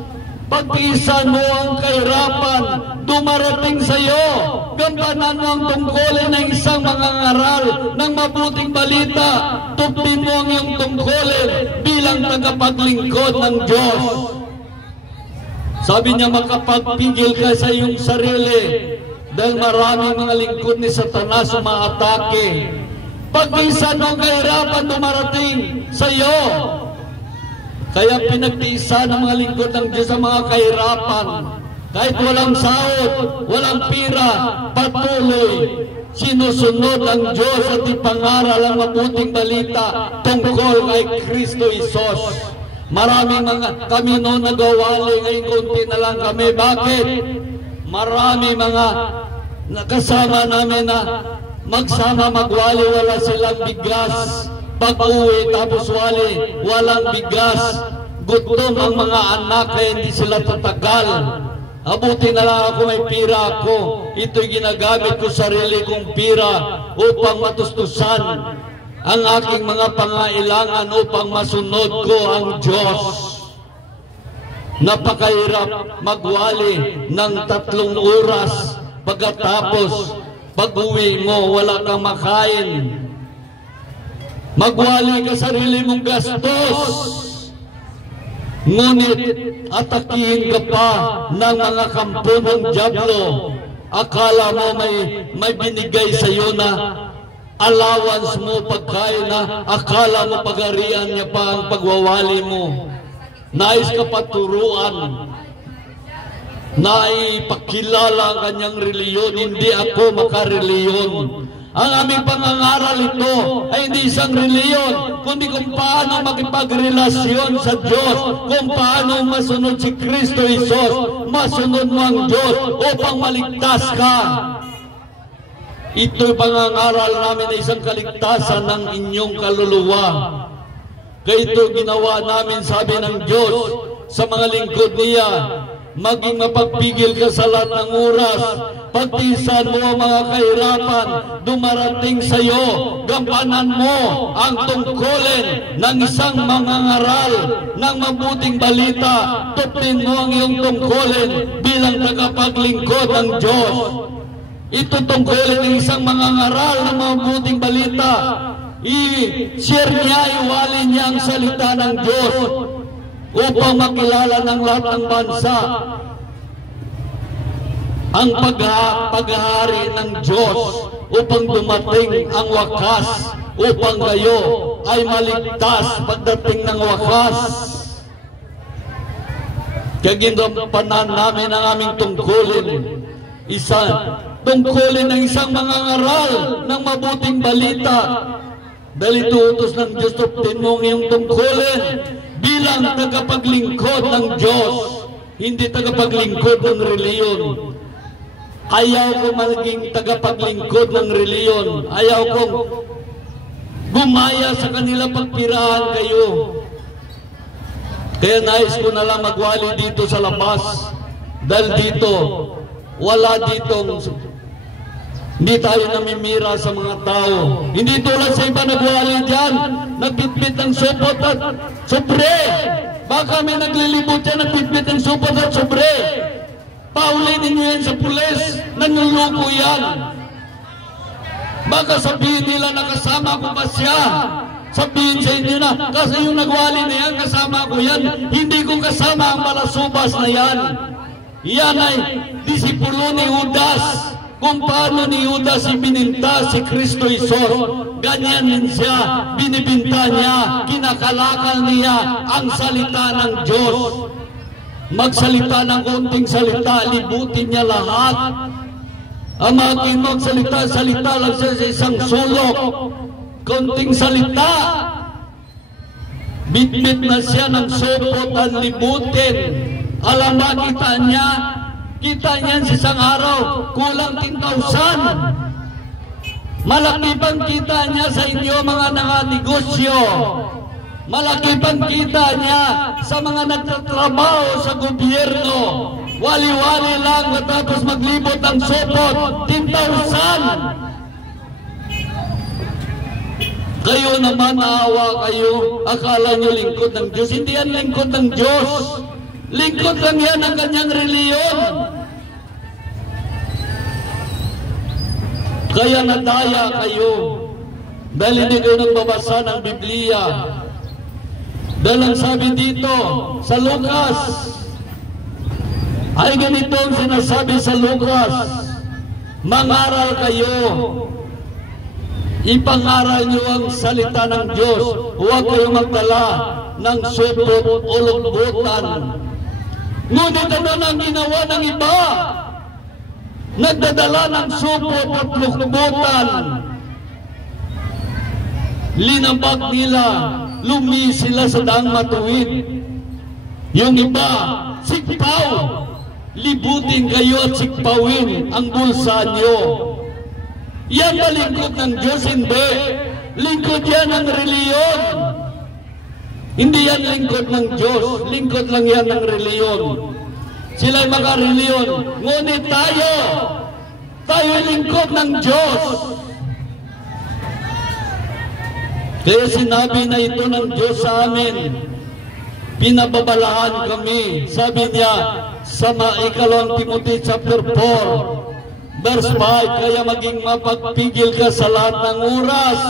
Pagtiisan mo ang kahirapan dumarating sa iyo. Gampanan mo ang tungkulin ng isang mangangaral ng mabuting balita. Tupin mo ang iyong tungkulin bilang tagapaglingkod ng Diyos. Sabi niya, makapagpigil ka sa iyong sarili dahil maraming mga lingkod ni Satanas umaatake. Pag isa ng kahirapan dumarating sa iyo, kaya pinagtiisa ng mga lingkod ng Diyos ang mga kahirapan. Kahit walang sahod, walang pira, patuloy sinusunod ang Diyos at ipangaral ang mabuting balita tungkol kay Kristo Isos. Maraming mga kami noon nagawali, ngayon konti na lang kami. Bakit? Marami mga nakasama namin na magsama magwali, wala silang bigas. Pag-uwi tapos wali, walang bigas. Gutom ang mga anak kaya hindi sila tatagal. Abuti na lang ako, may pira ako. Ito'y ginagamit ko sarili kong pira upang matustusan ang aking mga pangailangan upang masunod ko ang Diyos. Napakahirap magwali ng 3 oras pagkatapos pag-uwi mo wala kang makain. Magwali ka sarili mong gastos. Ngunit atakihin ka pa ng mga kampo ng dyablo. Akala mo may binigay sa iyo na allowance mo, pagkain na akala mo pag-arian niya pa ang pagwawali mo. Nais ka paturuan, naipakilala ang kanyang reliyon. Hindi ako makareliyon. Ang aming pangangaral ito ay hindi isang reliyon, kundi kung paano makipagrelasyon sa Diyos, kung paano masunod si Kristo Isos, masunod mo ang Diyos upang maligtas ka. Ito'y pangangaral namin na isang kaligtasan ng inyong kaluluwa. Kaya ito ginawa namin, sabi ng Diyos sa mga lingkod niya, maging mapagpigil ka sa lahat ng oras. Pagtisan mo ang mga kahirapan dumarating sa iyo. Gampanan mo ang tungkulin ng isang mangangaral ng mabuting balita. Tupin mo ang iyong tungkulin bilang tagapaglingkod ng Diyos. Ito tungkulin ng isang mangangaral ng mabuting balita. I-share niya, iwali niya ang salita ng Diyos upang makilala ng lahat ng bansa ang paghahari ng Diyos, upang dumating ang wakas, upang kayo ay maligtas pagdating ng wakas. Kaya ginampanan namin ang aming tungkulin. Tungkulin ng isang mangangaral ng mabuting balita. Dahil ito utos ng Diyos, tupin mo ang iyong tungkulin bilang tagapaglingkod ng Diyos, hindi tagapaglingkod ng reliyon. Ayaw ko maging tagapaglingkod ng reliyon. Ayaw kong gumaya sa kanila pagpirahan kayo. Kaya nais ko na lang magwali dito sa labas. Dahil dito, wala ditong, hindi tayo namimira sa mga tao. Hindi tulad sa iba nagwali dyan, nagbitbit ng supot at sobre. Baka may naglilibot dyan, nagbitbit ng supot at sobre. Paulinin nyo yan sa pulis, nanluloko yan. Baka sabihin nila na kasama ko ba siya? Sabihin sa inyo na, kasi yung nagwali na yan, kasama ko yan. Hindi ko kasama ang malasubas na yan. Yan ay disipulo ni Judas. Kung paano ni Judas ibininta si Kristo Isos, ganyan din siya, binibinta niya, kinakalakal niya ang salita ng Diyos. Magsalita ng konting salita, libutin niya lahat. Ang mga magsalita lang siya sa isang sulok. Konting salita, bitbit na siya ng supot at libutin. Alam ba, kita niya sa isang araw, kulang 10,000. Malaki pang kita niya sa inyo mga nanganegosyo. Malaki pang kita niya sa mga nagtatrabaho sa gobyerno. Wali-wali lang matapos maglibot ang supot, 10,000. Kayo naman, naawa kayo. Akala nyo lingkod ng Diyos. Hindi yan lingkod ng Diyos. Lingkod lang yan ang kanyang reliyon. Kaya nadaya kayo dahil hindi kayo nagbabasa ng Biblia. Dahil ang sabi dito sa Lucas ay ganitong sinasabi sa Lucas, mangaral kayo, ipangaral niyo ang salita ng Diyos, huwag kayong magdala ng supot o lugbutan. Ngunit ano nang ginawa ng iba? Nagdadala ng supot at lugbutan. Linambag nila, lumi sila sa daang matuwid. Yung iba, sikpaw. Libutin kayo at sikpawin ang bulsa niyo. Yan ba lingkod ng Diyos? Hindi. Lingkod yan ng reliyon. Hindi yan lingkod ng Diyos. Lingkod lang yan ng reliyon. Sila'y makareliyon. Ngunit tayo lingkod ng Diyos. Kaya sinabi na ito ng Diyos sa amin, pinababalahan kami. Sabi niya sa ikalawang Timothy chapter 4, verse 5, kaya maging mapagpigil ka sa lahat ng oras.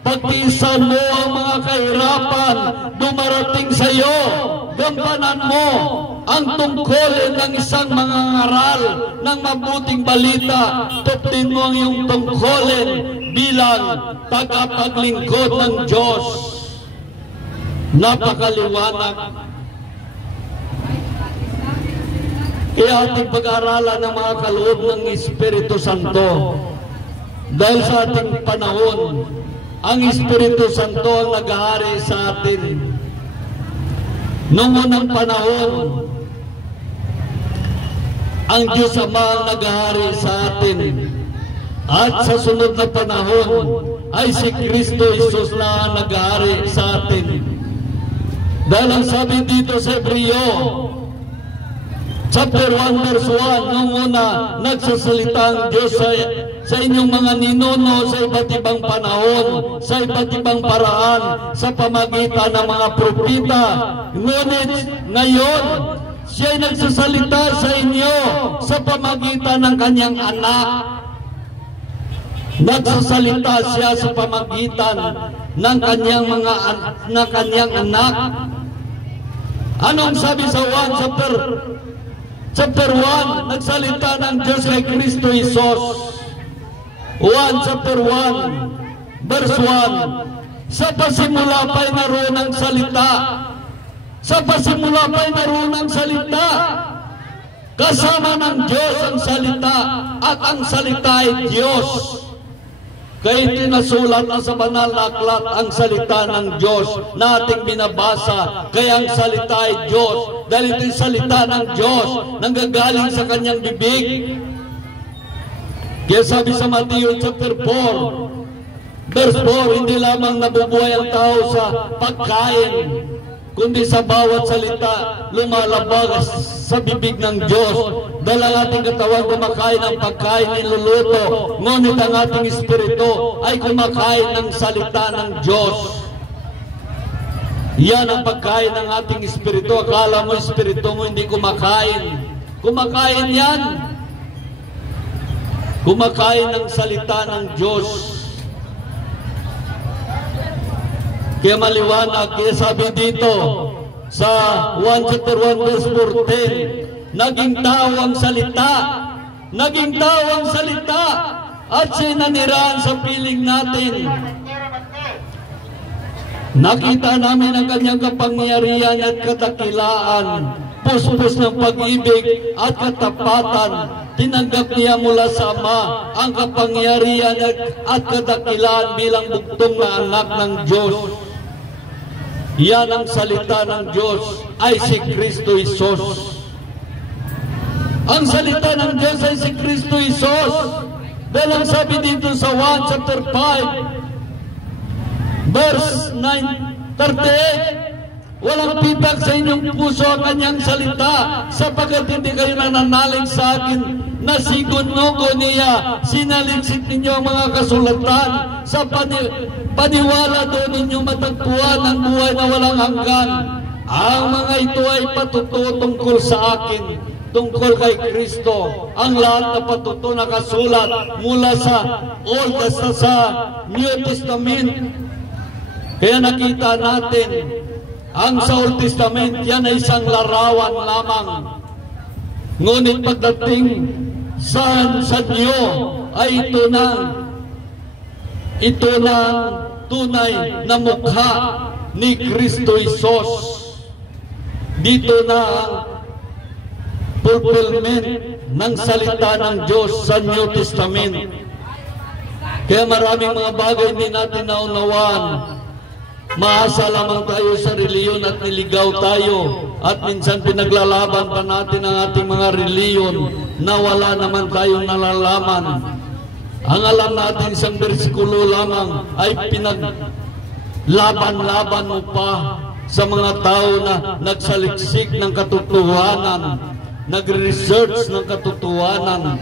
Pagtiisan mo ang mga kahirapan dumarating sa iyo. Gampanan mo ang tungkulin ng isang mangangaral ng mabuting balita. Tuptin mo ang iyong tungkulin bilang tagapaglingkod ng Diyos. Napakaliwanag. Kaya ating pag-aaralan ng mga kaloob ng Espiritu Santo. Dahil sa ating panahon, ang Espiritu Santo ang naghahari sa atin. Noong unang panahon, ang Diyos Ama ang naghahari sa atin. At sa sunod na panahon, ay si Kristo Jesus na ang naghahari sa atin. Dahil ang sabi dito sa Hebreo, chapter 1 verse 1, nung una nagsasalita ang Diyos sa inyong mga ninuno sa iba't ibang panahon, sa iba't ibang paraan, sa pamagitan ng mga propeta. Ngunit ngayon, siya'y nagsasalita sa inyo sa pamagitan ng kanyang anak. Nagsasalita siya sa pamagitan ng kanyang anak. Anong sabi sa 1 chapter 1, nagsalita ng Diyos kay Kristo Jesus. 1 chapter 1 verse 1, sa pasimula pa'y naroon ang salita. Sa pasimula pa'y naroon ang salita. Kasama ng Diyos ang salita, at ang salita ay Diyos. Kaya itinasulat na sa banal na aklat ang salita ng Diyos na ating binabasa. Kaya ang salita ay Diyos. Dahil ito'y salita ng Diyos nanggagaling sa kanyang bibig. Kaya sabi sa Matthew chapter 4, verse 4, hindi lamang nabubuhay ang tao sa pagkain, kundi sa bawat salita lumalabas sa bibig ng Diyos. Dahil ang ating katawan kumakain ng pagkain niluluto, ngunit ang ating espiritu ay kumakain ng salita ng Diyos. Yan ang pagkain ng ating espiritu. Akala mo espiritu mo hindi kumakain. Kumakain yan. Kumakain ng salita ng Diyos. Kaya maliwanag, kaya sabi dito sa 1 chapter 1 verse 14, naging tao ang salita. Naging tao ang salita at siya'y nanirahan sa piling natin. Nakita namin ang kanyang kapangyarihan at kadakilaan, puspos ng pag-ibig at katapatan. Tinanggap niya mula sa Ama ang kapangyarihan at kadakilaan bilang bugtong na anak ng Diyos. Yan ang salita ng Diyos ay si Kristo Jesus. Ang salita ng Diyos ay si Kristo Jesus. Dahil ang sabi dito sa 1 chapter 5 verse 38, walang pitak sa inyong puso ang kanyang salita, sapagkat hindi kayo nananalig sa akin na sigun-nugo niya. Sinaliksik ninyo ang mga kasulatan, sa paniwala doon ninyo matagpuan ang buhay na walang hanggan. Ang mga ito ay patutuo tungkol sa akin, tungkol kay Kristo. Ang lahat na patutuo nakasulat mula sa Old Testament sa New Testament. Kaya nakita natin ang sa Old Testament, yan ay isang larawan lamang. Ngunit pagdating sa inyo ay ito na tunay na mukha ni Kristo Jesus. Dito na ang fulfillment ng salita ng Diyos sa New Testament. Kaya maraming mga bagay hindi natin naunawaan. Maasa lamang tayo sa reliyon at niligaw tayo. At minsan pinaglalaban pa natin ang ating mga reliyon na wala naman tayong nalalaman. Ang alam natin isang bersikulo lamang ay pinaglaban-laban mo pa sa mga tao na nagsaliksik ng katotohanan, nagre-research ng katotohanan.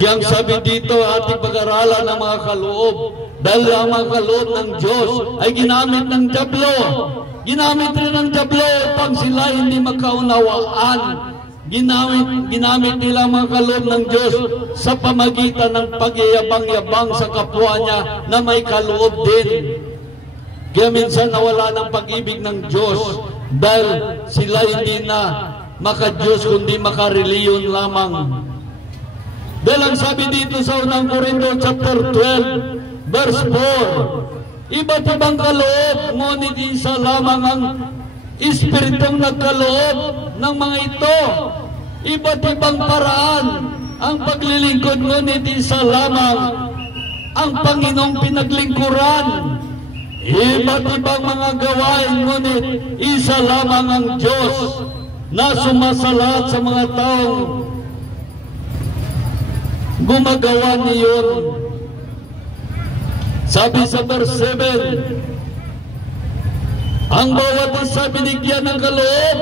Kaya ang sabi dito, ating pag-aralan ng mga kaloob, dahil ang mga kaloob ng Diyos ay ginamit ng dyablo. Ginamit rin ng dyablo upang sila hindi makaunawaan. Ginamit nila ang mga kaloob ng Diyos sa pamagitan ng pagyayabang-yabang sa kapwa niya na may kaloob din. Kaya minsan nawala ng pag-ibig ng Diyos dahil sila hindi na maka-Diyos kundi maka-reliyon lamang. Dahil ang sabi dito sa 1 Corinto chapter 12 verse 4, iba't ibang kaloob, ngunit isa lamang ang Espiritong nagkaloob ng mga ito. Iba't ibang paraan ang paglilingkod, ngunit isa lamang ang Panginoong pinaglingkuran. Iba't ibang mga gawain, ngunit isa lamang ang Diyos na sumasalat sa mga taong gumagawa niyon. Sabi sa verse 7, ang bawat isa binigyan ng kaloob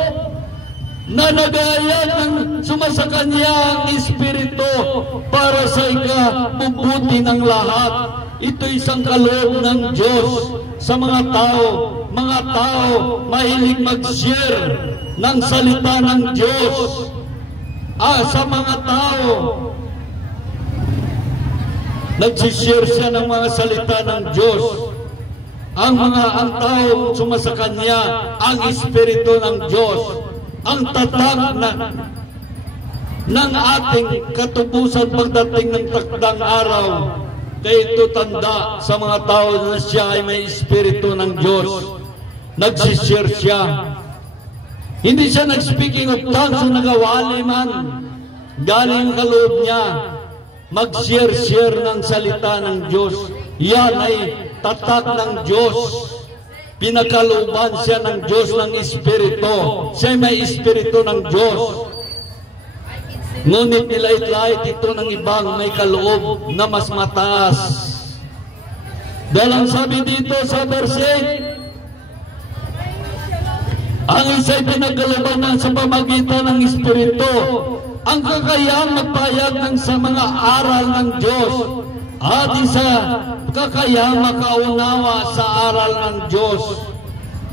na nagayat ng sumasakanya ang Espiritu para sa ikabubuti ng lahat. Ito isang kaloob ng Diyos sa mga tao. Mga tao mahilig mag-share ng salita ng Diyos. Sa mga tao, nagsishare siya ng mga salita ng Diyos. Ang tao sumasakanya ang Espiritu ng Diyos. Ang tatag ng ating katubusan pagdating ng takdang araw. Kaya ito tanda sa mga tao na siya ay may Espiritu ng Diyos. Nagsishare siya. Hindi siya nag-speaking of tongues o nagawali man. Galing kaloob niya. Mag-share ng salita ng Diyos. Yan ay tatak ng Diyos. Pinakaluban siya ng Diyos ng Espiritu. Siya may Espiritu ng Diyos. Ngunit nilait-lait ito ng ibang may kaloob na mas mataas. Dahil ang sabi dito sa verse 8, ang isa'y pinagkaluban sa pamagitan ng Espiritu, ang kakayahang magpahayag ng sa mga aral ng Diyos, at isa kakayahang makaunawa sa aral ng Diyos.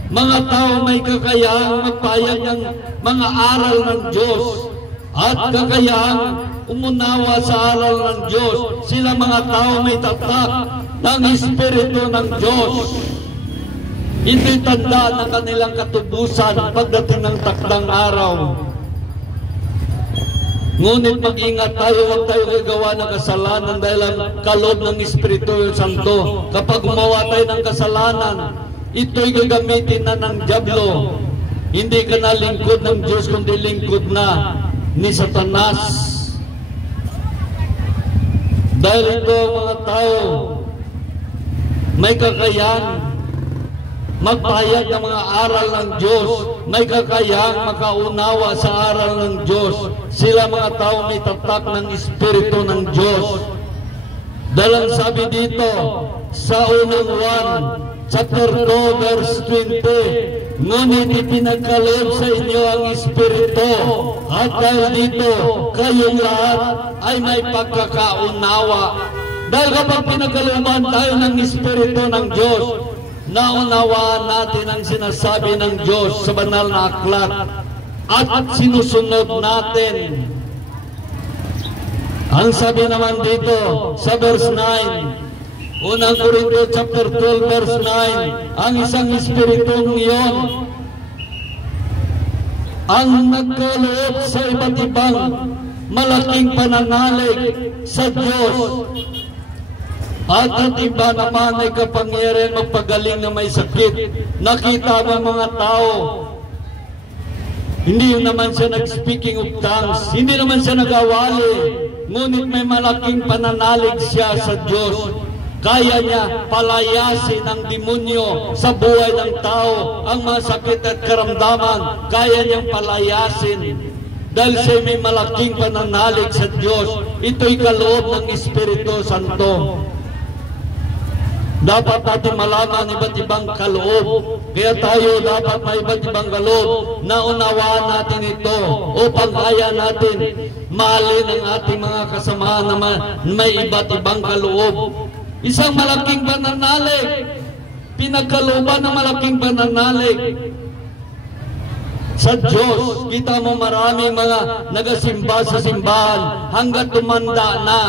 Mga tao may kakayahang magpahayag ng mga aral ng Diyos at kakayahang umunawa sa aral ng Diyos. Sila mga tao may tatak ng Espiritu ng Diyos. Ito'y tanda ng kanilang katubusan pagdating ng takdang araw. Ngunit mag-ingat tayo, huwag tayo gagawa ng kasalanan dahil ang kaloob ng Espiritu Santo. Kapag gumawa tayo ng kasalanan, ito'y gagamitin na ng dyablo. Hindi ka na lingkod ng Diyos, kundi lingkod na ni Satanas. Dahil ito mga tao may kakayahan magpahayag ng mga aral ng Diyos, may kakayahang makaunawa sa aral ng Diyos. Sila mga tao may tatak ng Espiritu ng Diyos. Dahil ang sabi dito sa 1 chapter 2 verse 20, ngunit ipinagkaloob sa inyo ang Espiritu, at dahil dito kayong lahat ay may pagkakaunawa. Dahil kapag pinagkalooban tayo ng Espiritu ng Diyos, naunawaan natin ang sinasabi ng Diyos sa banal na aklat at sinusunod natin. Ang sabi naman dito sa verse 9, 1 Corinto chapter 12 verse 9, ang isang Espiritong iyon ang nagkaloob sa iba't ibang malaking pananalig sa Diyos. At iba naman ay kapangyarihan magpagaling na may sakit. Nakita mo mga tao, hindi naman siya nag-speaking of tongues, hindi naman siya nag-awali, ngunit may malaking pananalig siya sa Diyos. Kaya niya palayasin ang demonyo sa buhay ng tao, ang mga sakit at karamdaman, kaya niyang palayasin. Dahil siya may malaking pananalig sa Diyos. Ito'y kaloob ng Espiritu Santo. Dapat natin malaman iba't ibang kaloob. Kaya tayo dapat may iba't ibang kaloob na unawaan natin ito upang kaya natin mahalin ang ating mga kasamahan na may iba't ibang kaloob. Isang malaking pananalig, pinagkalooban ng malaking pananalig sa Diyos. Kita mo maraming mga nagasimba sa simbahan hanggat tumanda na,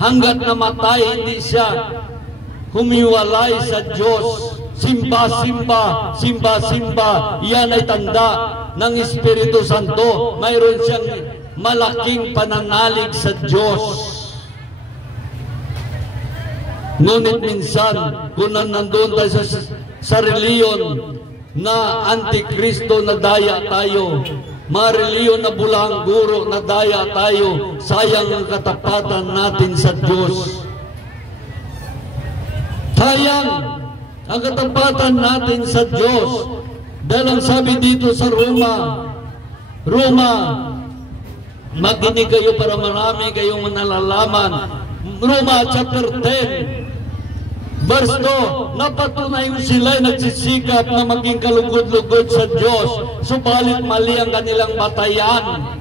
hanggat namatay, hindi siya humiwalay sa Diyos. Simba-simba, simba-simba, yan ay tanda ng Espiritu Santo. Mayroon siyang malaking pananalig sa Diyos. Ngunit minsan, kung nandun tayo sa reliyon na antikristo na daya tayo, mga reliyon na bulang guro na daya tayo, sayang ang katapatan natin sa Diyos. Sayang ang katapatan natin sa Diyos. Dahil ang sabi dito sa Roma, makinig kayo para marami kayong nalalaman. Roma chapter 10, verse 2, napatunayan sila'y nagsisikap na maging kalugod-lugod sa Diyos, subalit mali ang kanilang batayan.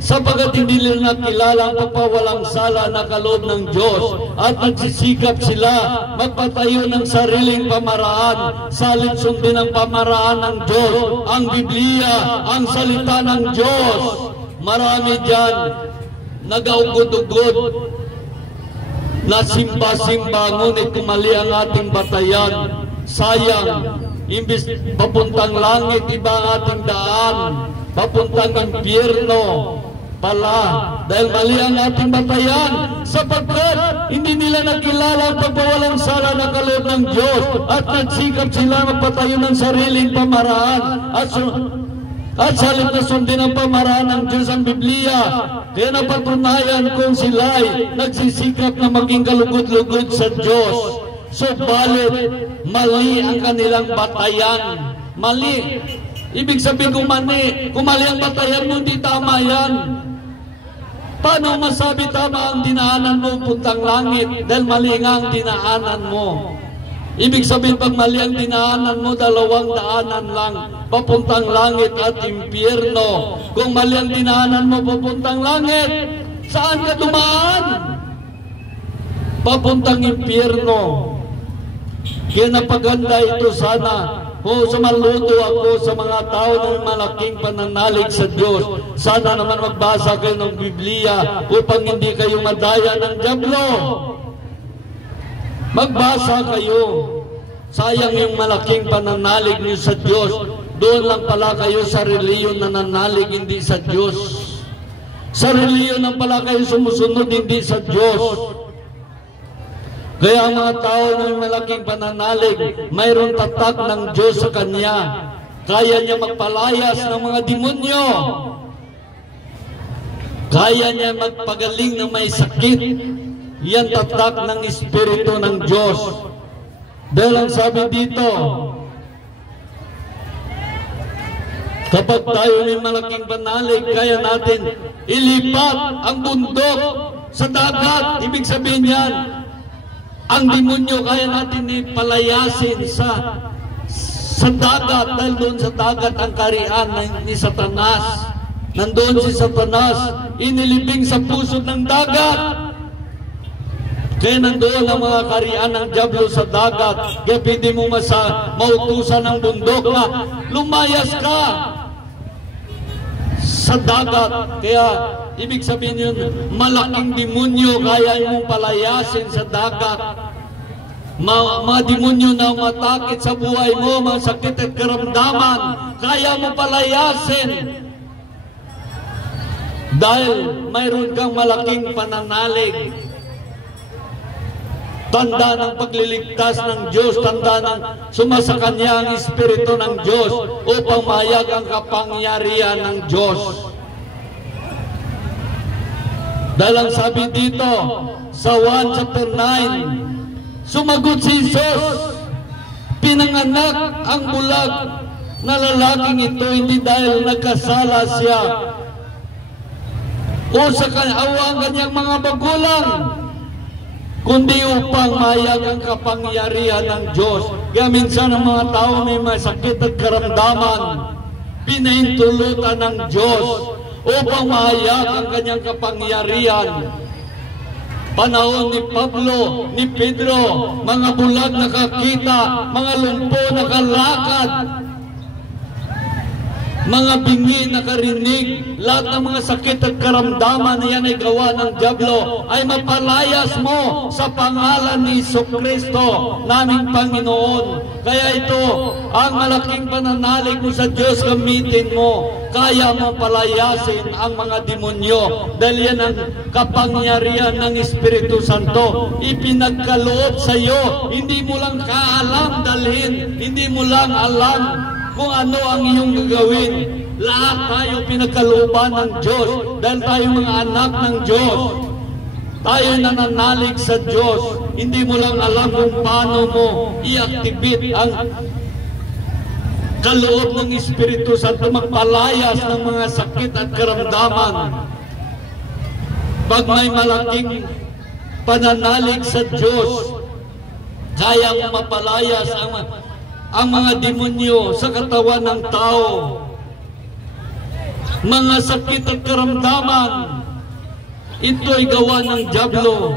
Sapagkat hindi nila nakilala ang papawalang sala na kaloob ng Diyos at nagsisikap sila magpatayo ng sariling pamaraan, salit sundin ang pamaraan ng Diyos, ang Biblia, ang salita ng Diyos. Marami dyan nagaugod-ugod na simba-simba, ngunit kumali ang ating batayan. Sayang, imbis papuntang langit, iba ang ating daan, papuntang impyerno pala, dahil mali ang ating batayan, sapagkat hindi nila nakilala ang pagbawalang sala na kaloob ng Diyos at nagsikap sila magpatayo ng sariling pamaraan at salit na sundin ang pamaraan ng Diyos, ang Biblia. Kaya napatunayan kung sila'y nagsisikap na maging kalugod-lugod sa Diyos, subalit mali ang kanilang batayan. Mali. Ibig sabihin kung mali ang batayan mo, hindi tama yan. Paano masabi tama ang dinaanan mo puntang langit? Dahil mali nga ang dinaanan mo. Ibig sabihin pag mali ang dinaanan mo, dalawang daanan lang, papuntang langit at impyerno. Kung mali ang dinaanan mo, papuntang langit, saan ka dumaan? Papuntang impyerno. Kaya napaganda ito sana. Sumaluto ako sa mga tao ng malaking pananalig sa Diyos. Sana naman magbasa kayo ng Biblia upang hindi kayo madaya ng dyablo. Magbasa kayo. Sayang yung malaking pananalig niyo sa Diyos. Doon lang pala kayo sa reliyon na nanalig, hindi sa Diyos. Sa reliyon lang pala kayo sumusunod, hindi sa Diyos. Kaya ang mga tao ng malaking pananalig, mayroon tatak ng Diyos sa kanya. Kaya niya magpalayas ng mga demonyo. Kaya niya magpagaling ng may sakit. Yan tatak ng Espiritu ng Diyos. Dahil ang sabi dito, kapag tayo may malaking pananalig, kaya natin ilipat ang bundok sa dagat. Ibig sabihin yan, ang demonyo kaya natin ipalayasin sa dagat, dahil doon sa dagat ang karian ni Satanas. Nandoon si Satanas, inilibing sa puso ng dagat. Kaya nandoon ang mga karian ng dyablo sa dagat. Kaya pwede mo mautusan ng bundok na lumayas ka sa dagat. Kaya ibig sabihin yun, malaking demonyo kaya mong palayasin sa dagat. mga demonyo na umatakit sa buhay mo, mga sakit at karamdaman, kaya mo palayasin. Dahil mayroon kang malaking pananalig. Tanda ng pagliligtas ng Diyos, tanda ng sumasakanya ang Espiritu ng Diyos upang mahayag ang kapangyarihan ng Diyos. Dahil ang sabi dito sa 1 chapter 9, sumagot si Jesus, pinanganak ang bulag na lalaking ito hindi dahil nagkasala siya o sa ang kanyang mga magulang, kundi upang mahayag ang kapangyarihan ng Diyos. Kaya minsan ang mga tao may masakit at karamdaman, pinahintulutan ng Diyos upang mahayag ang kanyang kapangyarihan. Panahon ni Pablo, ni Pedro, mga bulag nakakita, mga lumpo nakalakad, mga bingi nakarinig, lahat ng mga sakit at karamdaman na yan ay gawa ng dyablo, ay mapalayas mo sa pangalan ni Jesucristo, naming Panginoon. Kaya ito, ang malaking pananalig mo sa Diyos, gamitin mo. Kaya mo palayasin ang mga demonyo dahil yan ang kapangyarihan ng Espiritu Santo. Ipinagkaloob sa iyo, hindi mo lang kaalam dalhin, hindi mo lang alam kung ano ang iyong gagawin. Lahat tayo pinagkalooban ng Diyos dahil tayo mga anak ng Diyos. Tayo nananalig sa Diyos. Hindi mo lang alam kung paano mo i-activate ang kaloob ng Espiritu Santo, magpalayas ng mga sakit at karamdaman. Pag may malaking pananalig sa Diyos, kaya mo mapalayas ang mga demonyo sa katawan ng tao. Mga sakit at karamdaman, ito ay gawa ng dyablo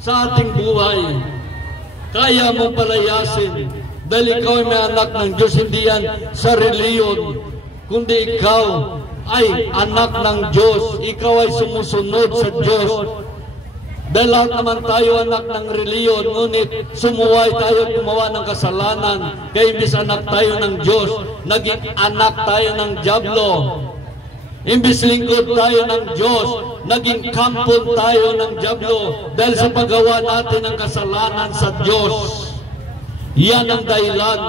sa ating buhay. Kaya mo palayasin dahil ikaw ay may anak ng Diyos. Hindi yan sa reliyon, kundi ikaw ay anak ng Diyos. Ikaw ay sumusunod sa Diyos. Dahil lahat naman tayo anak ng reliyon, ngunit sumuway tayo at gumawa ng kasalanan. Kaya imbis anak tayo ng Diyos, naging anak tayo ng dyablo. Imbis lingkod tayo ng Diyos, naging kampon tayo ng dyablo dahil sa paggawa natin ng kasalanan sa Diyos. Yan ang dahilan.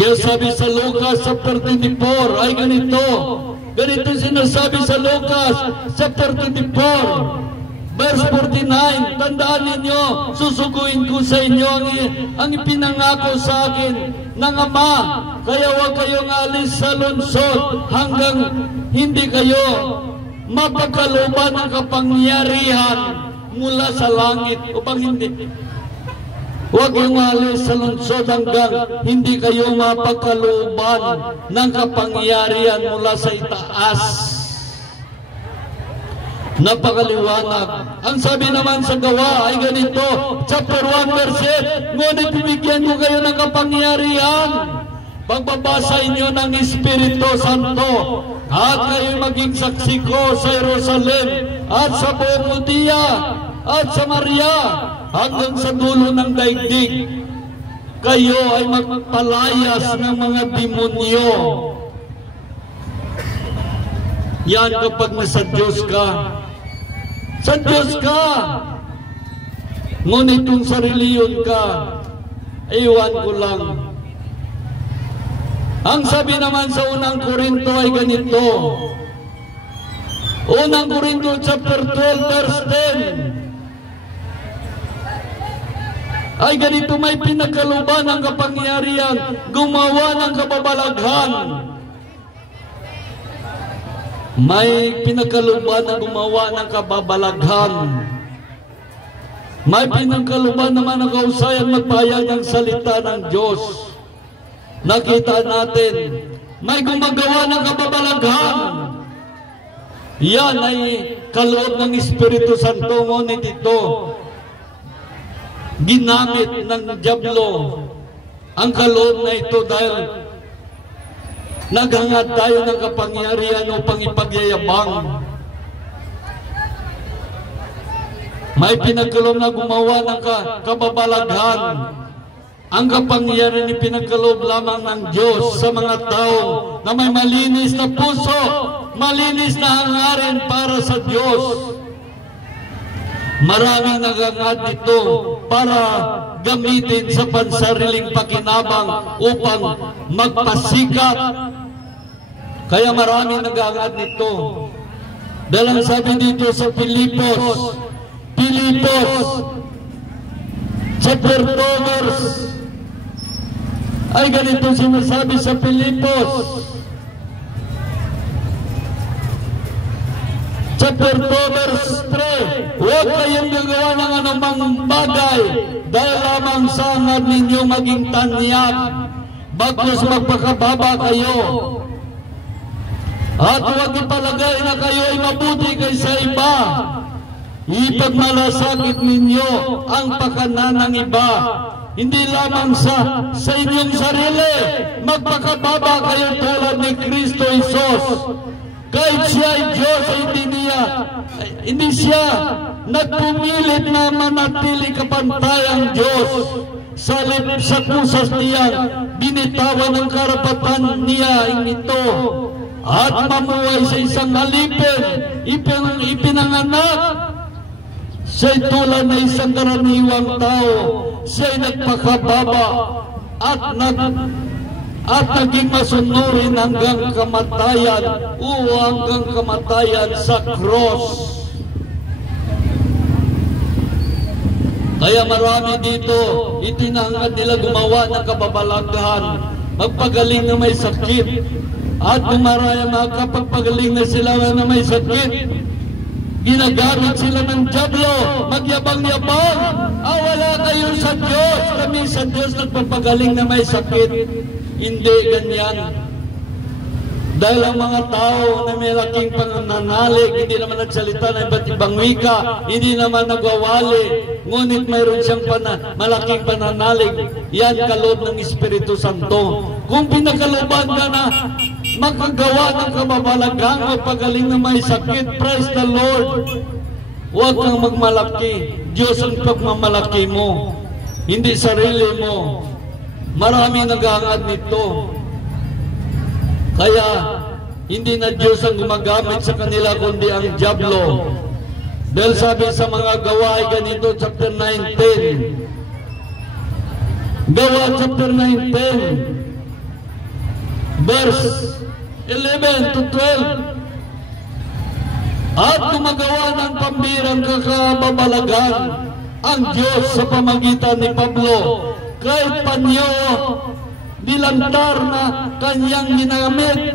Kaya sabi sa Lucas chapter 24 ay ganito. Ganito sinasabi sa Lucas chapter 24 verse 49. Tandaan ninyo, susuguin ko sa inyo ang ipinangako sa akin ng Ama. Kaya huwag kayong alis sa lungsod hanggang hindi kayo mapagkalooban ng kapangyarihan mula sa langit. Upang hindi, huwag kayong alis sa lungsod hanggang hindi kayo mapagkalooban ng kapangyarihan mula sa itaas. Napakaliwanag. Ang sabi naman sa Gawa ay ganito, chapter 1 verse 8, ngunit bibigyan ko kayo ng kapangyarihan pagbabasa inyo ng Espiritu Santo at kayo maging saksi ko sa Jerusalem at sa buong Judea at Samaria hanggang sa dulo ng daigdig. Kayo ay magpalayas ng mga demonyo. Yan kapag nasa Diyos ka. Sa Diyos ka. Ngunit kung sa reliyon ka, iwan ko lang. Ang sabi naman sa unang Korinto ay ganito. Unang Korinto chapter 12 verse 10. Ay ganito, may pinagkalooban ng kapangyarihan, gumawa ng kababalaghan. May pinagkalooban na gumawa ng kababalaghan. May pinagkalooban naman ng kausayan magpahayag ng salita ng Diyos. Nakita natin, may gumagawa ng kababalaghan. Yan ay kaloob ng Espiritu Santo, ngunit ito ginamit ng dyablo ang kaloob na ito dahil naghangad tayo ng kapangyarihan upang ipagyayabang. may pinagkaloob na gumawa ng kababalaghan. Ang kapangyarihan ni pinagkaloob lamang ng Diyos sa mga tao na may malinis na puso, malinis na hangarin para sa Diyos. Maraming nagangad dito para gamitin sa pansariling pakinabang upang magpasikat. Kaya maraming nagangad nito. Dahil sabi dito sa Pilipos chapter 2 verse ay ganito sinasabi sa Pilipos chapter 2 verse 3, huwag kayong gagawa ng anumang bagay dahil lamang sa hangad ninyo maging tanyag, bagkus magpakababa kayo. At huwag ipalagay na kayo ay mabuti kaysa iba. Ipagmalasakit ninyo ang pakanan ng iba. Hindi lamang sa inyong sarili. Magpakababa kayo tulad ni Kristo Jesus. Kahit siya ay Diyos, hindi siya nagpumilit na manatili kapantayang Diyos. Sa kusas niya, binitawan ang karapatan niya ito. At mamuhay sa isang alipin, ipinanganak. Siya'y tulad na isang karaniwang tao. Siya'y nagpakababa at naging masunurin hanggang kamatayan hanggang kamatayan sa cross. Kaya marami dito, itinangad nila gumawa ng kababalaghan, magpagaling na may sakit. At kung maraya makapagpagaling na sila na may sakit, ginagamit sila ng dyablo, magyabang-yabang. Wala kayo sa Diyos, kami sa Diyos nagpapagaling na may sakit. Hindi ganyan. Dahil ang mga tao na may laking pananalig, hindi naman nagsalita ng iba't ibang wika, hindi naman nagwawali, ngunit mayroon siyang malaking pananalig. Yan kaloob ng Espiritu Santo. Kung pinakaloban ka na makagawa ng kababalaghan o pagaling na may sakit, praise the Lord. Huwag kang magmalaki. Diyos ang pagmamalaki mo, hindi sarili mo. Marami nag-aangad nito. Kaya hindi na Diyos ang gumagamit sa kanila kundi ang dyablo. Dahil sabi sa mga gawa ay ganito, chapter 19. Gawa chapter 19 verse 11 to 12. At gumagawa ng pambirang kakababalagan ang Diyos sa pamagitan ni Pablo, kahit panyo dilantar na kanyang ginamit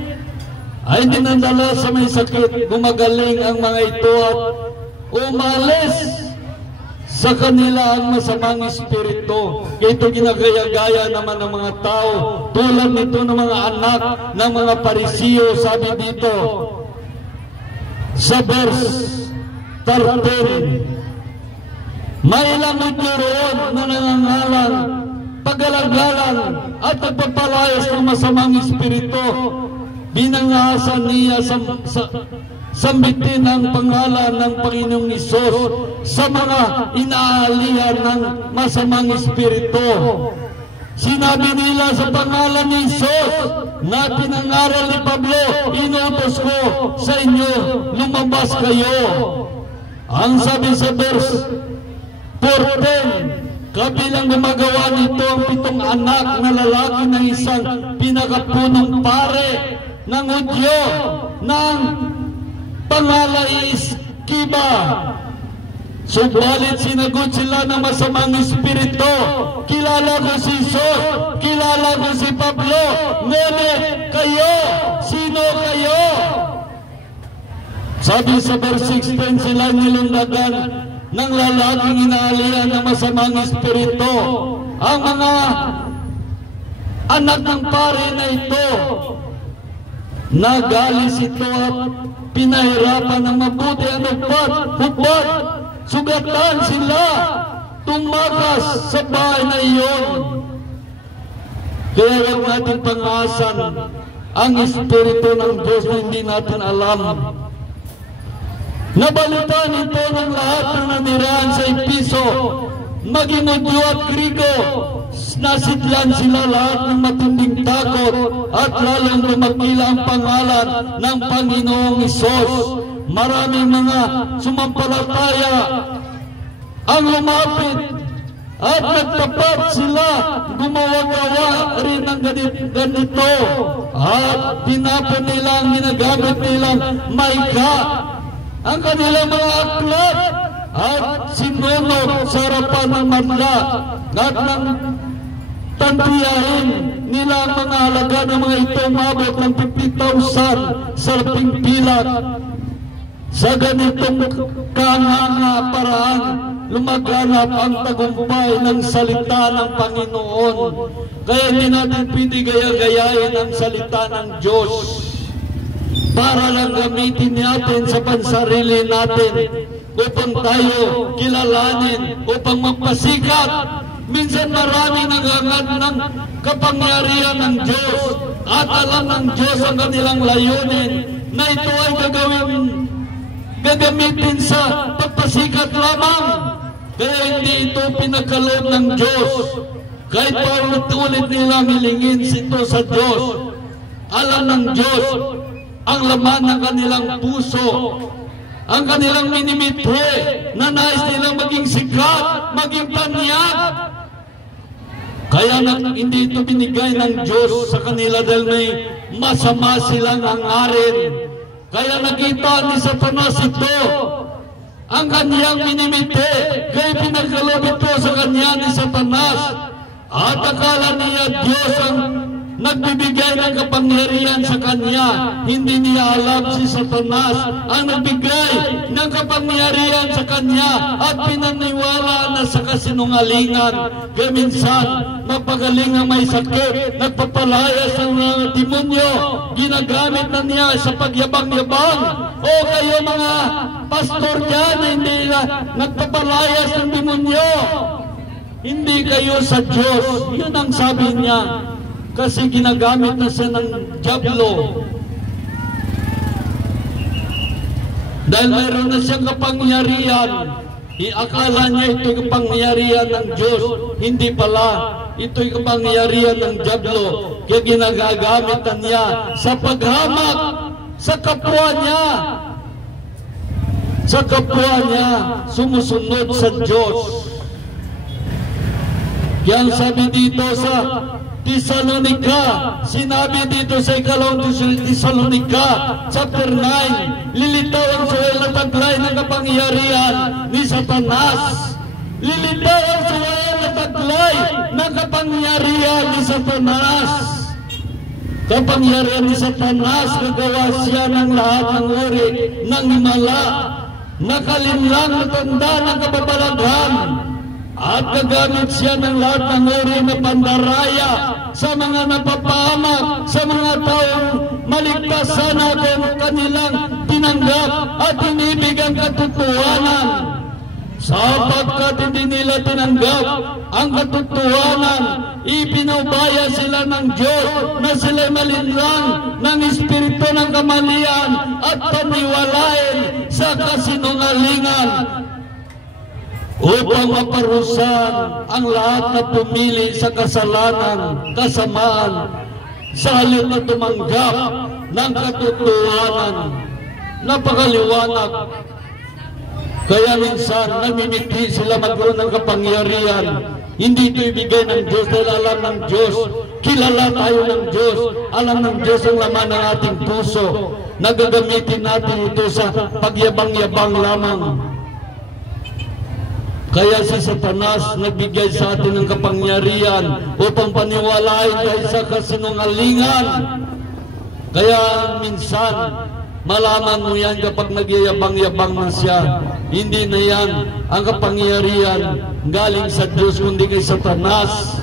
ay dinadala sa may sakit. Gumagaling ang mga ito at umalis sa kanila ang masamang espiritu. Ito ginagaya-gaya naman ng mga tao, tulad nito ng mga anak ng mga Parisiyo. Sabi dito sa verse 13, may lamot roon na nangangalan, paggalagalan at nagpapalayas ng masamang espiritu. Binangasan niya sambitin ang pangalan ng Panginoong Isus sa mga inaalihan ng masamang espiritu. Sinabi nila sa pangalan ni Isus na pinangaral ni Pablo, inutos ko sa inyo, lumabas kayo. Ang sabi sa verse 14, kabilang gumagawa nito ang 7 anak na lalaki ng isang pinakapunong pare ng Hudyo ng pangalan Iskiba. Subalit sinagot sila ng masamang espiritu, kilala ko si Isus, kilala ko si Pablo, ngunit kayo, sino kayo? Sabi sa verse 16, sila nilundagan ng lalaking inaalihan ng masamang espiritu. Ang mga anak ng pare na ito, nagalis ito at pinahirapan ng mabuti ang hubad, sugatan sila, tumakas sa bahay na iyon. Kaya huwag natin pangasan ang espiritu ng Diyos na hindi natin alam. Nabalitaan ito ng lahat ng nanirahan sa Episo, maging Hudyo at Grigo. Nasidlan sila lahat ng matinding takot at lalong lumakila ang pangalan ng Panginoong Hesus. Maraming mga sumampalataya ang lumapit at nagtapat sila, gumawa-gawa rin ng ganito at tinapon nila ang ginagamit nilang maika, ang kanilang mga aklat at sinunod sa harapan ng madla at ng tantiyahin nila ang mga halaga ng mga ito umabot ng 50,000 sa pingpilat. Sa ganitong kahanga paraan, lumaganap ang tagumpay ng salita ng Panginoon. Kaya hindi natin pwede gaya-gayain ang salita ng Diyos para lang gamitin natin sa pansarili natin upang tayo kilalanin, upang magpasikat. Minsan marami naghangad ng kapangyarihan ng Diyos at alam ng Diyos ang kanilang layunin na ito ay gagamitin sa pagpasikat lamang. Kaya hindi ito pinagkaloob ng Diyos. Kahit paulit-ulit nilang hilingin ito sa Diyos, alam ng Diyos ang laman ng kanilang puso, ang kanilang minimitre na nais nilang maging sikat, maging tanyag. Kaya hindi ito binigay ng Diyos sa kanila dahil may masama silang hangarin. Kaya nakita ni Satanas ito, ang kanyang minimite, kaya pinagkaloob ito sa kanya ni Satanas. At akala niya Diyos ang nagbibigay ng kapangyarihan sa kanya. Hindi niya alam si Satanas ang nagbigay ng kapangyarihan sa kanya at pinaniwala na sa kasinungalingan. Kaya minsan, mapagaling ang may sakit, nagpapalayas ng mga demonyo, ginagamit na niya sa pagyabang-yabang. O kayo mga pastor dyan, hindi na nagpapalayas ng demonyo. Hindi kayo sa Diyos. Yun ang sabi niya. Kasi ginagamit na siya ng dyablo. Dahil mayroon na siyang kapangyarihan. Akala niya ito'y kapangyarihan ng Diyos. Hindi pala. Ito'y kapangyarihan ng dyablo. Kaya ginagagamit na niya sa paghamak sa kapwa niya. Sa kapwa niya, sumusunod sa Diyos. Yan sabi dito sa Tesalonica, sinabi dito sa ikalawang Tesalonica, chapter 9, lilitaw ang suwel na taglay ng kapangyarihan ni Satanas. Lilitaw ang suwel na taglay ng kapangyarihan ni Satanas. Kapangyarihan ni Satanas, gagawa siya ng lahat ng uri ng himala, nakalinlang na tanda ng kababalaghan, at gagamit siya ng lahat ng uri na pandaraya sa mga napapahamak, sa mga taong maligtas sana kung kanilang tinanggap at inibig ang katotohanan. Sapagkat hindi nila tinanggap ang katotohanan, ipinubaya sila ng Diyos na sila'y malinlang ng espiritu ng kamalian at paniwalain sa kasinungalingan, upang maparusahan ang lahat na pumili sa kasalanan, kasamaan, sa halip na tumanggap ng katotohanan. Napakaliwanag. Kaya minsan, namimiti sila magkaroon ng kapangyarihan. Hindi ito ibigay ng Diyos dahil alam ng Diyos. Kilala tayo ng Diyos. Alam ng Diyos ang laman ng ating puso. Nagagamitin natin ito sa pagyabang-yabang lamang. Kaya si Satanas nagbigay sa atin ng kapangyarihan upang paniwalain tayo sa kasinungalingan. Kaya minsan, malaman mo yan kapag nagyayabang-yabang na siya. Hindi na yan ang kapangyarihan galing sa Diyos, kundi kay Satanas.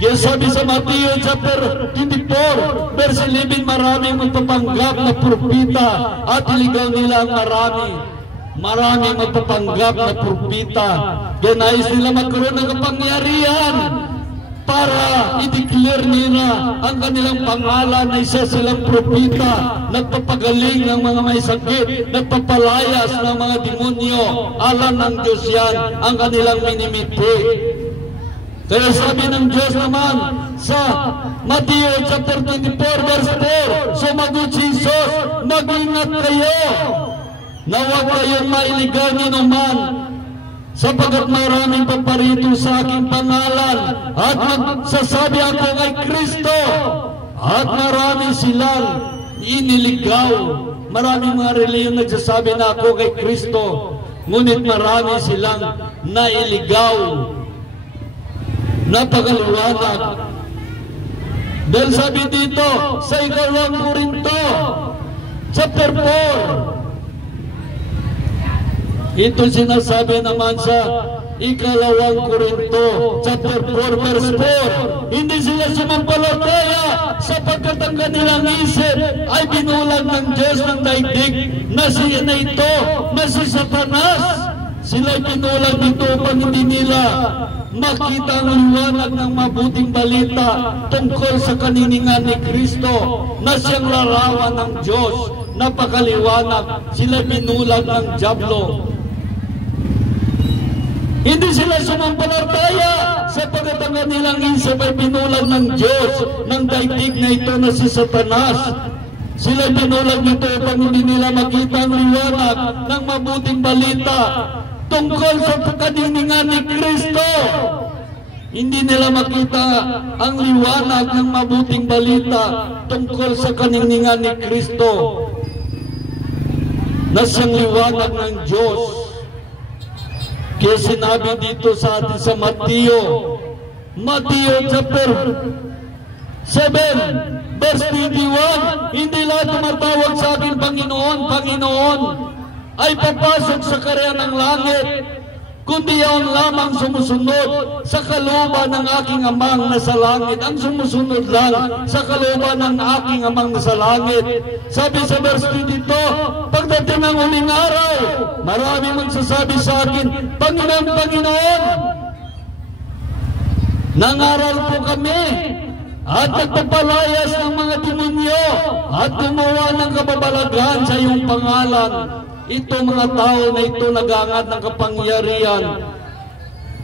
Kaya sabi sa Mateo chapter 24, verse 11, maraming magpapanggap na propita at iligaw nila ang marami. Maraming magpapanggap na propita. Kaya nais nila magkaroon ng kapangyarihan. para i-declare nila ang kanilang pangalan na isa silang propeta, nagpapagaling ng mga may sakit, nagpapalayas ng mga demonyo. Alam ng Diyos yan ang kanilang minimiti. Kaya sabi ng Diyos naman sa Matthew chapter 24 verse 4, sumagot si Jesus, mag-ingat kayo na huwag kayong mailigaw ni naman, sapagkat maraming paparito sa aking pangalan at magsasabi ako kay Kristo, at marami silang iniligaw. Maraming mga reliyon nagsasabi na ako kay Kristo, ngunit marami silang nailigaw. Napakaliwanag. Dahil sabi dito sa 2 Korinto chapter 4, ito sinasabi naman sa 2 Korinto chapter 4 verse 4, hindi sila sumampalataya sapagkat ang kanilang isip ay binulag ng Diyos ng daigdig na si Satanas. Sila'y binulag dito upang hindi nila makita ang liwanag ng mabuting balita tungkol sa kaniningan ni Kristo na siyang larawan ng Diyos. Napakaliwanag. Sila'y binulag ng dyablo. Hindi sila sumampalataya sapagkat ang kanilang isip ay binulag ng Diyos ng daigdig na ito na si Satanas. Sila'y binulag dito upang hindi nila makita ang liwanag ng mabuting balita tungkol sa kaniningan ni Kristo. Hindi nila makita ang liwanag ng mabuting balita tungkol sa kaniningan ni Kristo na siyang liwanag ng Diyos. Kaya sinabi dito sa atin sa Matthew chapter 7 verse 21, hindi lahat tumatawag sa akin Panginoon, Panginoon ay papasok sa karyan ng langit, kundi yaon lamang sumusunod sa kalooban ng aking Amang nasa langit. Ang sumusunod lang sa kalooban ng aking Amang nasa langit. Sabi sa verse 22, pagdating ng huling araw, maraming magsasabi sa akin, Panginoon, Panginoon, nangaral po kami at nagpapalayas ng mga demonyo at gumawa ng kababalaghan sa iyong pangalan. Ito mga tao na ito nag-aangat ng kapangyarihan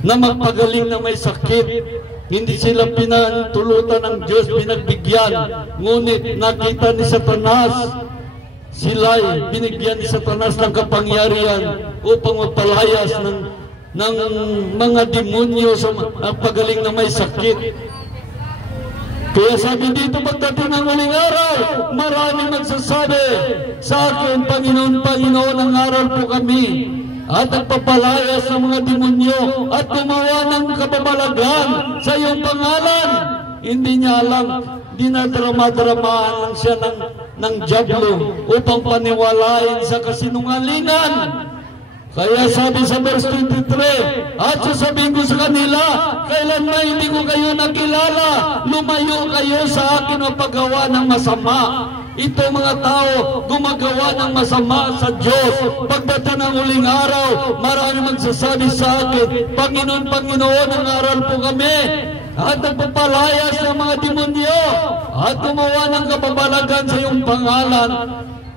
na magpagaling na may sakit. Hindi sila pinatulutan ng Diyos, pinagbigyan. Ngunit nakita ni Satanas, sila'y binigyan ni Satanas ng kapangyarihan upang magpalayas ng mga demonyo sa pagaling na may sakit. Kaya sabi dito, pagdating ng huling araw, maraming magsasabi sa akin, Panginoon, Panginoon, nangaral po kami at nagpapalayas ng mga demonyo at gumawa ng kababalaghan sa iyong pangalan. Hindi niya alam, dinadrama-dramahan lang siya ng dyablo upang paniwalain sa kasinungalingan. Kaya sabi sa verse 23, at sasabihin ko sa kanila, kailanman hindi ko kayo nakilala, lumayo kayo sa akin o paggawa ng masama. Ito mga tao, gumagawa ng masama sa Diyos. Pagdating ng huling araw, marami magsasabi sa akin, Panginoon, Panginoon, nangaral po kami at nagpapalayas ng mga demonyo at gumawa ng kababalaghan sa iyong pangalan.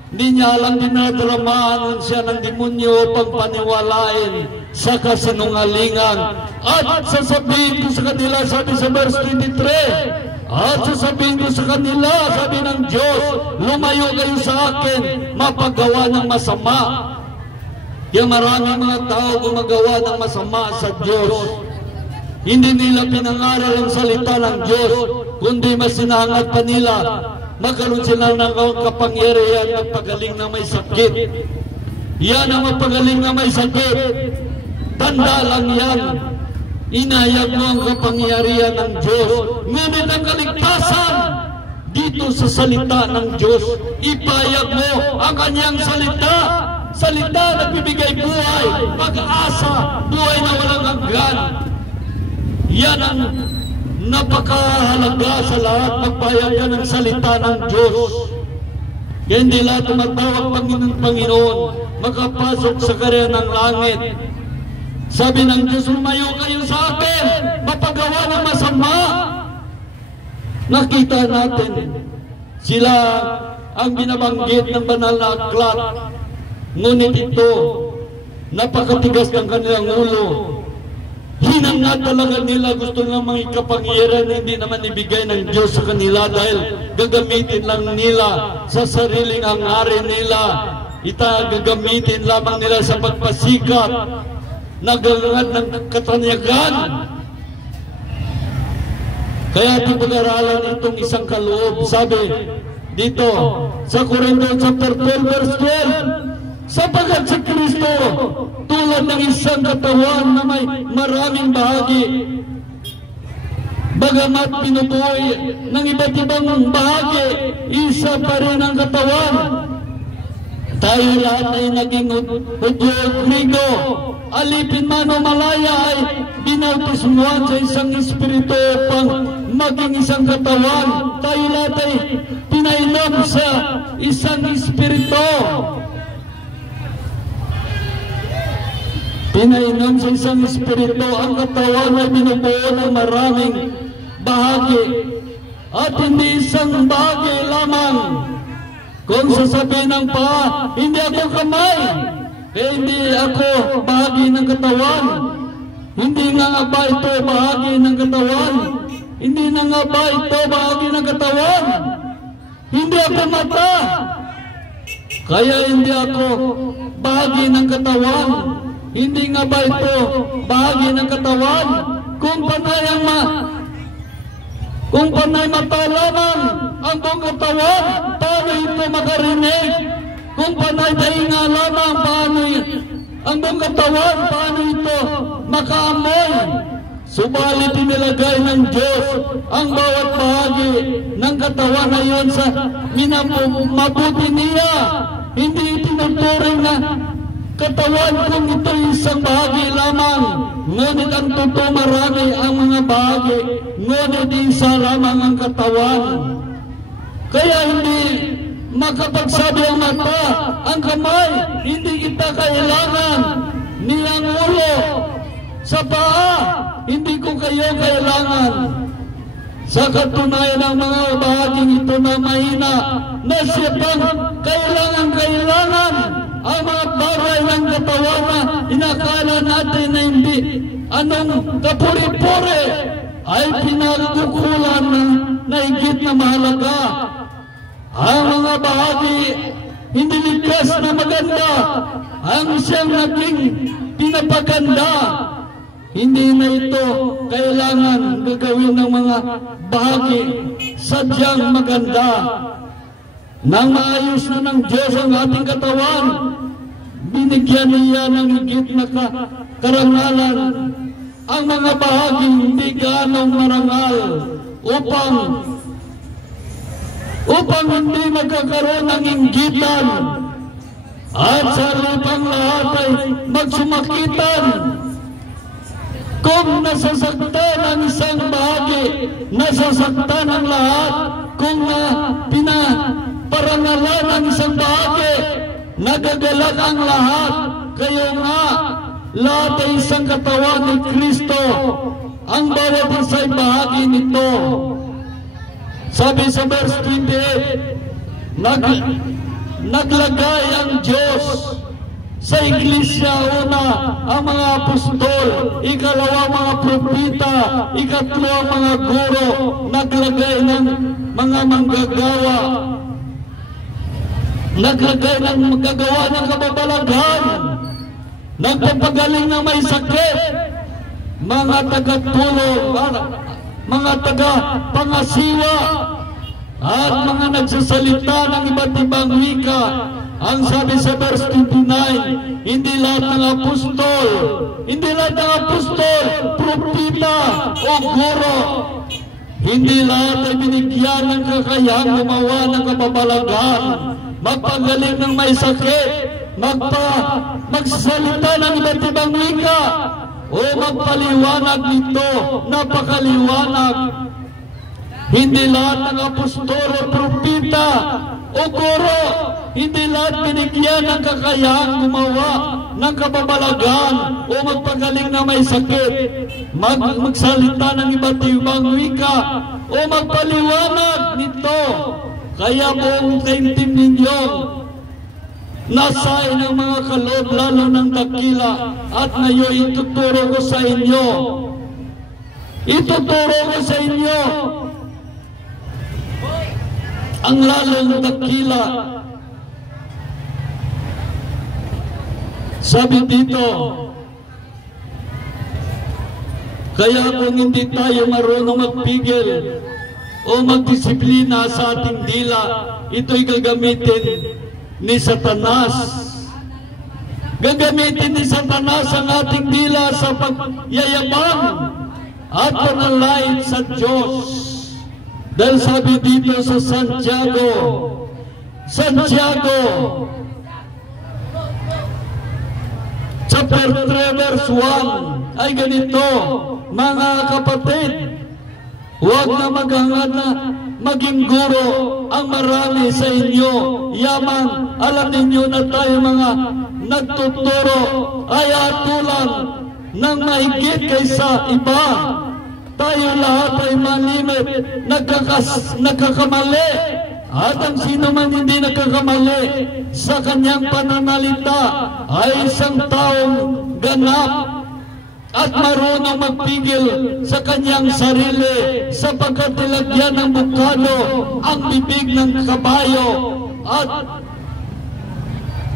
Hindi niya alam, dinadramahan siya ng demonyo upang paniwalain sa kasinungalingan. At sasabihin ko sa kanila, sabi sa verse 23, at sasabihin ko sa kanila, sabi ng Diyos, lumayo kayo sa akin, mapagawa ng masama. Kaya maraming mga tao gumagawa ng masama sa Diyos. Hindi nila pinangaral ang salita ng Diyos, kundi mas sinangat pa nila magkaroon sila ng kapangyarihan magpagaling na may sakit. Yan ang magpagaling na may sakit. Tanda lang yan. Inayag mo ang kapangyarihan ng Diyos. Ngunit ang kaligtasan dito sa salita ng Diyos. Ipayag mo ang kanyang salita. Salita na nagbibigay buhay, pag-asa, buhay na walang hanggan. Yan ang napakahalaga sa lahat, magpayagan ng salita ng Diyos. Kaya hindi lahat tumatawag Panginoon, Panginoon, makapasok sa karya ng langit. Sabi ng Diyos, lumayo kayo sa akin, mapagawa ng masama. Nakita natin, sila ang binabanggit ng banal na aklat. Ngunit ito, napakatigas ng kanilang ulo. Hinangad talaga nila, gusto ng mga kapangyarihan hindi naman ibigay ng Diyos sa kanila dahil gagamitin lang nila sa sariling hangarin nila. Gagamitin lamang nila sa pagpasikat, nagangad ng katanyagan. Kaya pag-aralan itong isang kaloob, sabi dito sa Corinto chapter 12 verse 12, sapagkat si Kristo tulad ng isang katawan na may maraming bahagi, bagamat pinubuhay ng iba't ibang bahagi, isa pa rin ang katawan. Tayo lahat ay naging Hudyo at Grigo, alipin man o malaya ay binautismuhan sa isang espiritu upang maging isang katawan. Tayo lahat ay pinainom sa isang espiritu. Pinainom sa isang espiritu. Ang katawan ay binubuo ng maraming bahagi at hindi isang bahagi lamang. Kung sasabihin ng paa, hindi ako kamay, hindi ako bahagi ng katawan. Hindi nga ba ito bahagi ng katawan? Hindi na nga ba ito bahagi ng katawan? Hindi ako mata, kaya hindi ako bahagi ng katawan. Hindi nga ba ito bahagi ng katawan? Kung panay mata lamang ang buong katawan, paano ito makarinig? Kung panay tainga lamang, paano ang buong katawan, paano ito makaamoy? Subalit inilagay ng Diyos ang bawat bahagi ng katawan na iyon sa mabuti niya. Hindi itinuturing na katawan kung ito isang bahagi lamang. Ngunit ang totoo marami ang mga bahagi, ngunit isa lamang ang katawan. Kaya hindi makapagsabi ang mata, ang kamay, hindi kita kailangan. Ni ang ulo, sa paa, hindi ko kayo kailangan. Sa katunayan ng mga bahaging ito na mahina, na siya pang kailangan ang mga bagay ng katawan na inakala natin na hindi anong kapuri-puri ay pinagkukulan na higit na mahalaga. Ang mga bahagi hindi likas na maganda ang siyang naging pinapaganda. Hindi na ito kailangan gagawin ng mga bahagi sadyang maganda. Nang maayos na ng Diyos ang ating katawan, binigyan niya ng higit na karangalan ang mga bahagi hindi ganong marangal upang hindi magkakaroon ng inggitan at sa lupang lahat ay magsumakitan. Kung nasasaktan ang isang bahagi, nasasaktan ang lahat. Kung pinaparangalan ang isang bahagi, nagagalak ang lahat. Kayo nga, lahat ay isang katawan ni Kristo. Ang bawat isa'y bahagi nito. Sabi sa verse 28, naglagay ang Diyos sa iglesia, una ang mga apostol, ikalawa mga propeta, ikatlo ang mga guro, naglagay ng mga manggagawa, naglagay ng magagawa ng kababalaghan, nagpapagaling ng may sakit, mga tagatulong, mga tagapangasiwa, at mga nagsasalita ng iba't ibang wika. Ang sabi sa verse 29, hindi lahat ng apostol, propeta o guro, hindi lahat ay binigyan ng kakayahang gumawa ng kababalaghan, magpagaling ng may sakit, magsasalita ng iba't ibang wika, o magpaliwanag nito, napakaliwanag. Hindi lahat ng apostol o propeta propeta o guro, hindi lahat binigyan ng kakayahang gumawa ng kababalagan o magpagaling na may sakit, magsalita ng iba't ibang wika o magpaliwanag nito. Kaya buong taimtim ninyo nasain ang mga kaloob lalo ng dakila, at ngayon ituturo ko sa inyo. Ituturo ko sa inyo ang lalong dakila. Sabi dito, kaya kung hindi tayo marunong magpigil o magdisiplina sa ating dila, ito'y gagamitin ni Satanas. Gagamitin ni Satanas ang ating dila sa pagyayabang at panalait sa Diyos. Dahil sabi dito sa Santiago chapter 3 verse 1 ay ganito, mga kapatid, huwag na maghangad na maging guro ang marami sa inyo. Yaman, alam ninyo na tayo mga nagtuturo ay atulan ng mahigit kaysa iba. Tayo lahat ay malimit, nagkakamali. At ang sino man hindi nagkakamali sa kanyang pananalita ay isang taong ganap at marunong magpigil sa kanyang sarili, sapagkat nilagyan ng bukado ang bibig ng kabayo at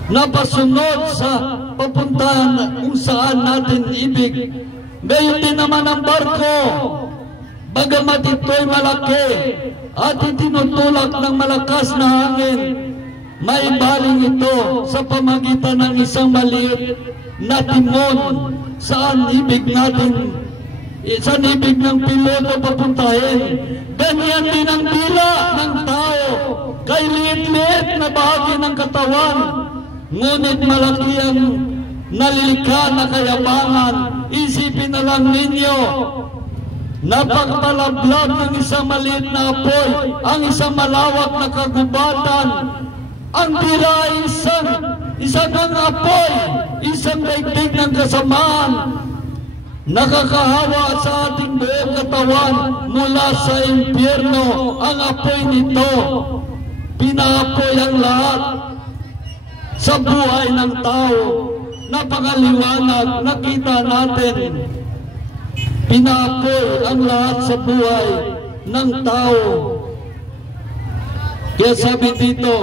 napasunod sa papuntahan kung saan natin ibig. Gayon din naman ang barko, bagamat ito'y malaki at itinutulak ng malakas na hangin, may baling ito sa pamagitan ng isang maliit na timon saan ibig ng piloto papuntahin. Ganyan din ang dila ng tao, kay liit-liit na bahagi ng katawan, ngunit malaki ang nalilikha na kayabangan. Isipin na lang ninyo, napagpalablag ng isang maliit na apoy ang isang malawak na kagubatan. Ang dila ay isang apoy, isang daigdig ng kasamaan, nakakahawa sa ating buong katawan mula sa impyerno. Ang apoy nito, pinaapoy ang lahat sa buhay ng tao. Napakaliwanag, nakita natin, pinaapoy ang lahat sa buhay ng tao. Kaya sabi dito,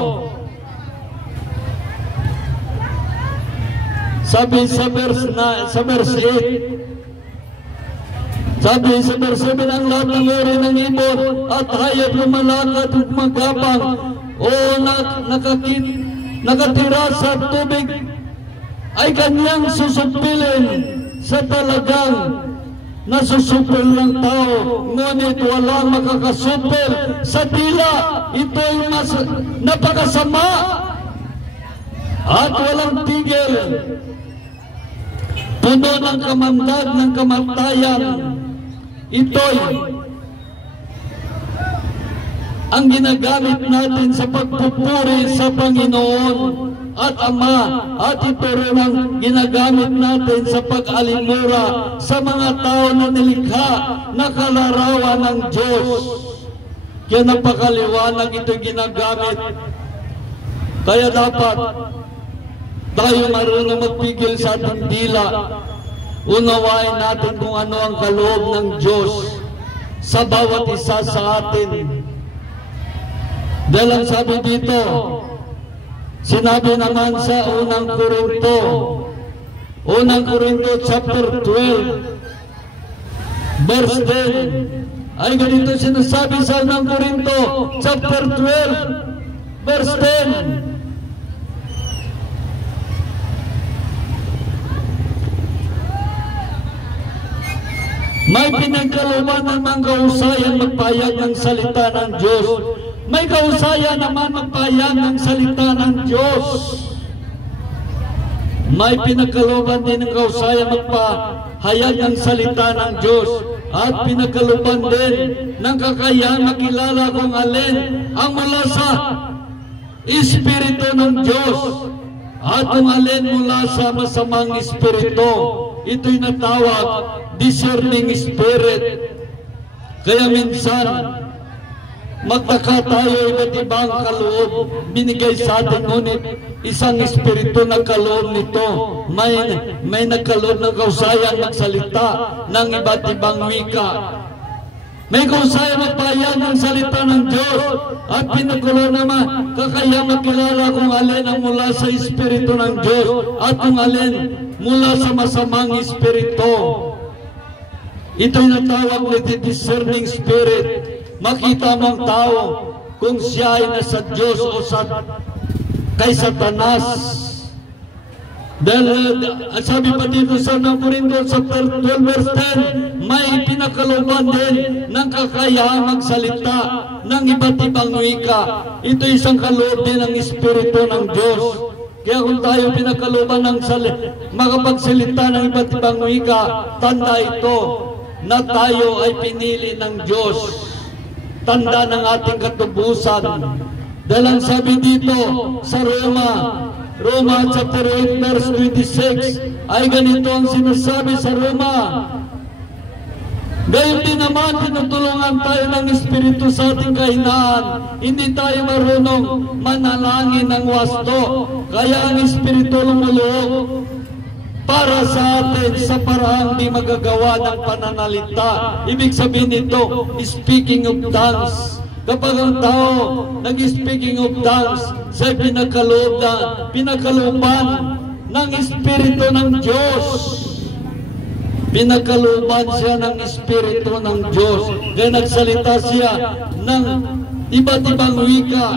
sabi sa verse 8, sabi sa verse 7, ang lahat ng uri ng ibon at hayop lumalakad at magabang o nakatira sa tubig ay kanyang susupilin sa talagang nasusupil ng tao, ngunit walang makakasupil sa dila. Ito'y napakasama at walang tigil, puno ng kamandag ng kamatayan. Ito'y ang ginagamit natin sa pagpupuri sa Panginoon at Ama, at ito rin ang ginagamit natin sa pag-alimura sa mga tao na nilikha na kalarawan ng Diyos. Kaya napakaliwanag ito ginagamit. Kaya dapat tayo marunong magpigil sa ating dila. Unawain natin kung ano ang kaloob ng Diyos sa bawat isa sa atin. Dahil ang sabi dito, sinabi naman sa unang Korinto chapter 12 verse 10 ay ganito sinasabi sa unang Korinto chapter 12 verse 10. May pinagkalooban ng mga kahusayan magpahayag ng salita ng Diyos. May kahusayan naman magpahayag ng salita ng Diyos. May pinagkalooban din ng kahusayan magpahayag ng salita ng Diyos. at pinagkalooban din ng kakayahang makilala kung alin ang mula sa Espiritu ng Diyos at kung alin mula sa masamang espiritu. Ito'y natawag discerning spirit. Kaya minsan magtaka tayo, iba't ibang kaloob binigay sa atin, ngunit isang espiritu na kaloob nito. May nagkaloob ng kausayan magsalita ng iba't ibang wika. May kausayan magpahayag ng salita ng Diyos at pinagkulo naman kakaya makilala kung alin ang mula sa espiritu ng Diyos at kung alin mula sa masamang espiritu. Ito'y natawag na discerning spirit. Makita mong tao kung siya ay nasa Diyos o kay Satanas. Dahil sabi pa dito sa 1 Corintios chapter 12 verse 10, may pinakaloban din ng kakayahang magsalita ng iba't ibang wika. Ito isang kaloob din ng Espiritu ng Diyos. Kaya kung tayo pinakaloban ng makapagsalita ng iba't ibang wika, tanda ito na tayo ay pinili ng Diyos. Tanda ng ating katubusan. Dahil ang sabi dito sa Roma chapter 8 verse 26 ay ganito ang sinasabi sa Roma. Gayon din naman, tinutulungan tayo ng Espiritu sa ating kahinaan. Hindi tayo marunong manalangin ng wasto. Kaya ang Espiritu lumuloob para sa atin sa paraang di magagawa ng pananalita. Ibig sabihin nito, speaking of tongues. Kapag ang tao nag-speaking of tongues, sa pinagkalooban ng Espiritu ng Diyos. Pinagkalooban siya ng Espiritu ng Diyos. Kaya nagsalita siya ng iba't ibang wika.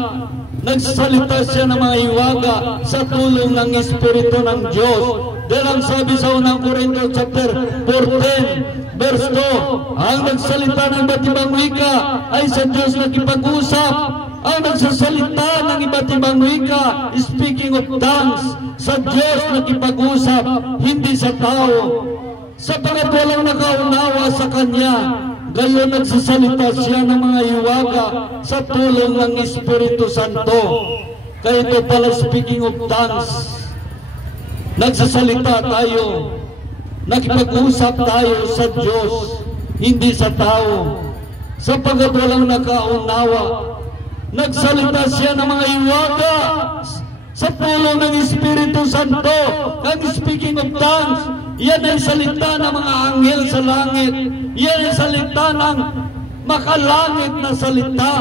Nagsalita siya ng mga hiwaga sa tulong ng Espiritu ng Diyos. Dahil ang sabi sa 1 Corintios chapter 14 verse 2, ang nagsalita ng iba't ibang wika ay sa Diyos nakipag-usap. Ang nagsasalita ng iba't ibang wika, speaking of tongues, sa Diyos nakipag-usap, hindi sa tao. Sapagat walang nakaunawa sa Kanya, gayon nagsasalita siya ng mga hiwaga sa tulong ng Espiritu Santo. Kaya ito pala speaking of tongues. Nagsasalita tayo, nakipag-usap tayo sa Diyos, hindi sa tao. Sapagat walang nakaunawa, nagsalita siya ng mga hiwaga sa tulong ng Espiritu Santo. Ang speaking of tongues, yan ay salita ng mga anghel sa langit. Yan ay salita ng makalangit na salita.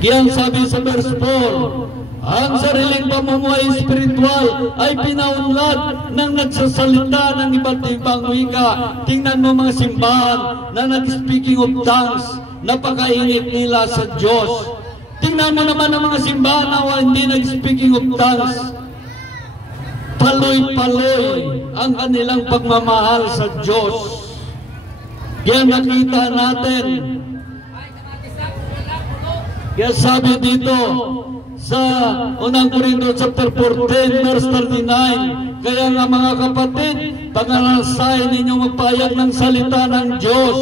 Kaya sabi sa verse 4, ang sariling pamumuhay espiritual ay pinaunlad ng nagsasalita ng iba't ibang wika. Tingnan mo mga simbahan na nag-speaking of tongues, napakainit nila sa Diyos. Tingnan mo naman ang mga simbahan na hindi nag-speaking of tongues. Paloy-paloy ang kanilang pagmamahal sa Diyos. Kaya nakita natin. Kaya sabi dito sa 1 Corintios chapter 14 verse 39, kaya nga mga kapatid, pangalasahin ninyong magpahayag ng salita ng Diyos.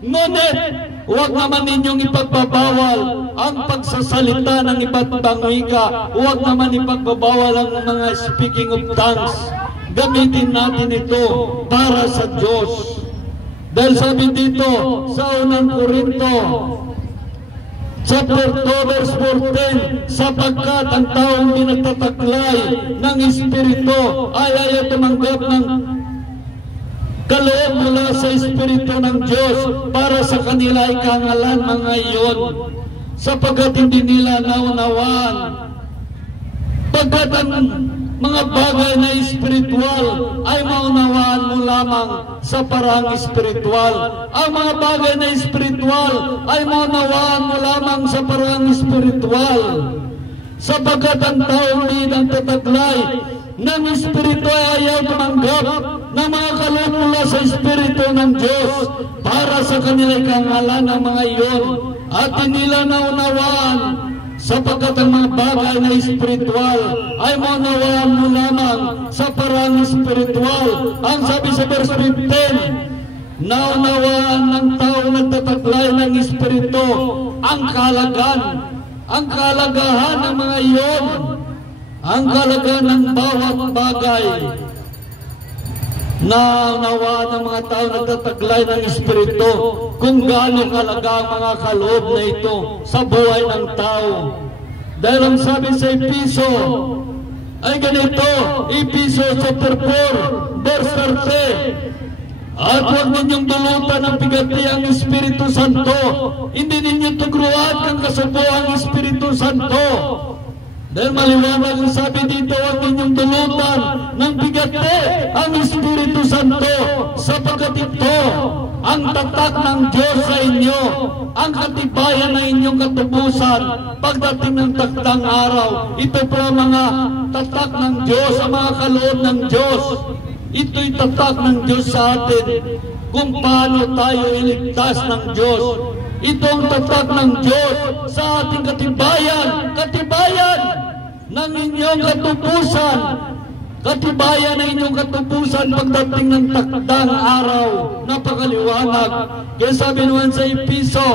Ngunit, huwag naman ninyong ipagbabawal ang pagsasalita ng iba't ibang wika. Huwag naman ipagbabawal ang mga speaking of tongues. Gamitin natin ito para sa Diyos. Dahil sabi dito sa 1 Corinto chapter 2 verse 14, sapagkat ang taong pinagtataglay ng Espiritu ay ayaw tumanggap ng kaloob mula sa Espiritu ng Diyos, para sa kanila ay karangalan mga iyon, sapagkat hindi nila naunawaan. Pagkat ang mga bagay na espiritual ay maunawaan mo lamang sa parang espiritual. Ang mga bagay na espiritual ay maunawaan mo lamang sa parang espiritual. Sapagkat ang taong di nagtataglay ng Espiritu ay ayaw tumanggap ng mga kaloob mula sa Espiritu ng Diyos, para sa kanila karangalan ng mga iyon, at hindi nila naunawaan sapagkat ang mga bagay na espiritual ay maunawaan mo lamang sa parang espiritual. Ang sabi sa verse 15, naunawaan ng tao nagtataglay ng espiritu ang kalagahan ng mga iyon, ang kalagahan ng bawat bagay. Naunawaan ng mga tao nagtataglay ng espiritu kung gaano kalaga ang mga kaloob na ito sa buhay ng tao. Dahil ang sabi sa Episo ay ganito, Episo chapter 4 verse 30, at huwag ninyong dulutan ang bigati ang Espiritu Santo, hindi ninyo tugruan kang kasubuang Espiritu Santo. Dahil maliwanag ang sabi dito, huwag ninyong dulutan ng bigati ang Espiritu Santo, sapagkat ito ang tatak ng Diyos sa inyo, ang katibayan ng inyong katubusan pagdating ng takdang araw. Ito po ang mga tatak ng Diyos, ang mga kaloob ng Diyos. Ito'y tatak ng Diyos sa atin kung paano tayo iligtas ng Diyos. Ito ang tatak ng Diyos sa ating katibayan ng inyong katubusan, katibayan ng inyong katubusan pagdating ng takdang araw. Napakaliwanag. Kaya sabi naman sa Episo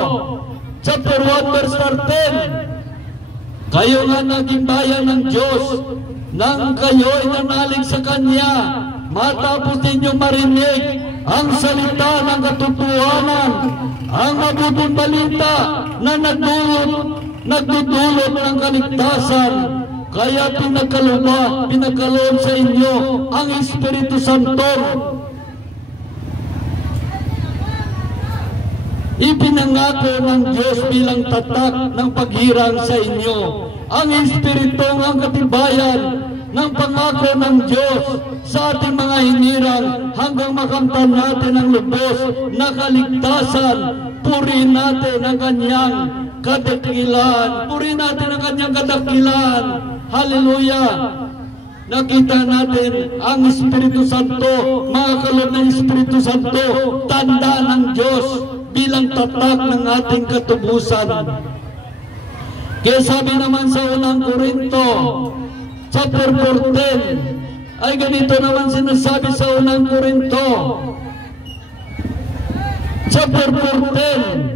chapter 1 verse 13, kayo nga naging bayan ng Diyos nang kayo inanalig sa Kanya, matapos ninyong marinig ang salita ng katotohanan, ang mabuting balita na nagdudulot ng kaligtasan. Kaya pinagkaloob sa inyo ang Espiritu Santo. Ipinangako ng Diyos bilang tatak ng paghirang sa inyo. Ang Espiritu ang katibayan ng pangako ng Diyos sa ating mga hinirang hanggang makamtan natin ang lubos na kaligtasan. Purihin natin ang Kanyang kadakilan. Purihin natin ang Kanyang kadakilan. Hallelujah! Nakita natin ang Espiritu Santo, mga kaloob ng Espiritu Santo, tanda ng Diyos bilang tatak ng ating katubusan. Kaya sabi naman sa unang Korinto chapter 14, ay ganito naman sinasabi sa unang Korinto chapter 14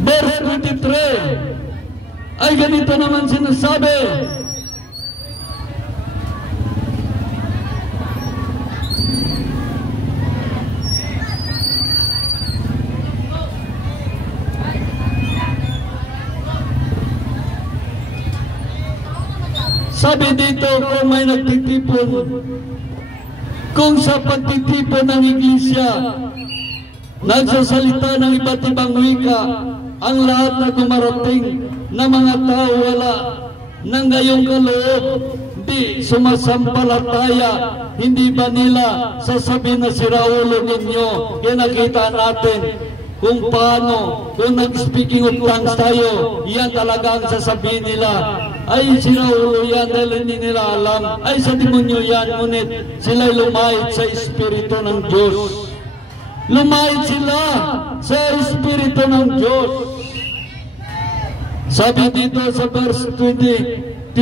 verse 23, ay ganito naman sinasabi, sabi dito, kung may nagtitipon, kung sa pagtitipon ng iglesia nagsasalita ng iba't ibang wika, ang lahat na dumarating na mga tao wala ng gayong kaloob, di sumasampalataya, hindi ba nila sasabihin na siraulo ninyo? Kaya nakita natin kung paano, kung nag-speaking of tongues tayo, yan talaga ang sasabihin nila. Ay, siraulo yan dahil hindi nila alam. Ay, sa demonyo yan, ngunit sila'y lumahit sa Espiritu ng Diyos. Lumahit sila sa Espiritu ng Diyos. Sabi dito sa verse 24,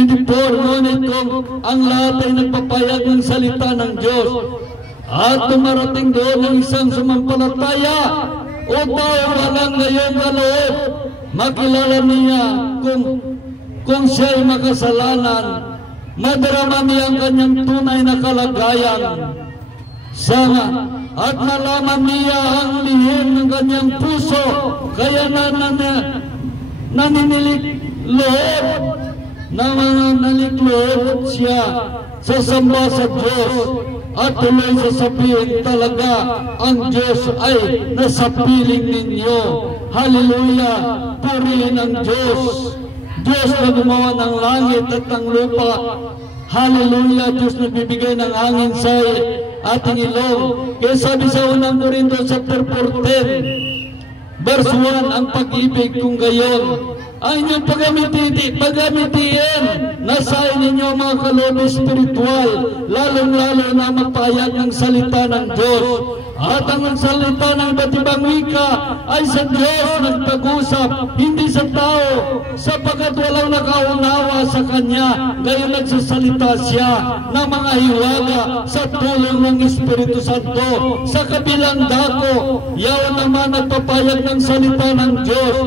ngunit kung ang lahat ay nagpapayag ng salita ng Diyos at tumarating doon ng isang sumampalataya upang walang ngayong kaloob, makilala niya kung siya'y makasalanan, madarama niya ang kanyang tunay na kalagayan. At malaman niya ang lihim ng kanyang puso, kaya naniniliklood siya sa samba sa Diyos at tuloy sasabihin talaga ang Diyos ay nasa piling ninyo. Hallelujah! Purihin ang Diyos. Diyos na gumawa ng langit at ng lupa. Hallelujah! Diyos na bibigay ng hangin sa ating ilong. Kaya sabi sa unang Korinto chapter 14 verse 1, ang pag-ibig kung gayon ang inyong pagamitin nasa ninyo mga kaloob espiritual, lalong-lalo na magpahayag ng salita ng Diyos. At ang salita ng iba't ibang wika ay sa Diyos nagpag-usap, hindi sa tao, sapagkat walang nakaunawa sa Kanya, gayon nagsasalita siya ng mga hiwaga sa tulong ng Espiritu Santo. Sa kabilang dako, yaon naman nagpapahayag ng salita ng Diyos,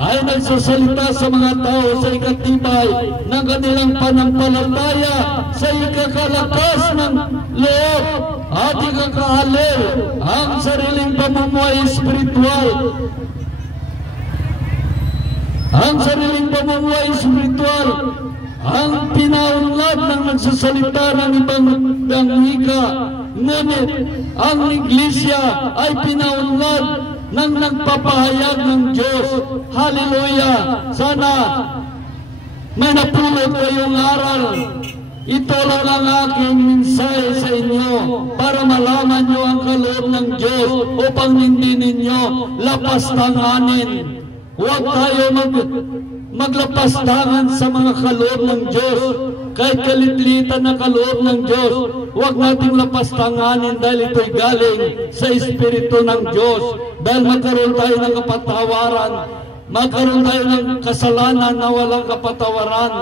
ay nagsasalita sa mga tao sa ikatibay ng kanilang panampalataya, sa ikakalakas ng loob at ikakahalil ang sariling pamumuhay espiritual. Ang sariling pamumuhay espiritual ang pinaunlad ng nagsasalita ng ibang wika. Ngunit ang iglesia ay pinaunlad ng nagpapahayag ng Diyos. Hallelujah! Sana may napulot kayong aral. Ito lang ang aking mensahe sa inyo para malaman nyo ang kaloob ng Diyos upang hindi ninyo lapastanganin. Huwag tayo maglapastangan sa mga kaloob ng Diyos. Kahit kalitlitan na kaloob ng Diyos, huwag nating lapastanganin dahil ito'y galing sa Espiritu ng Diyos. Dahil magkaroon tayo ng kapatawaran, magkaroon tayo ng kasalanan na walang kapatawaran.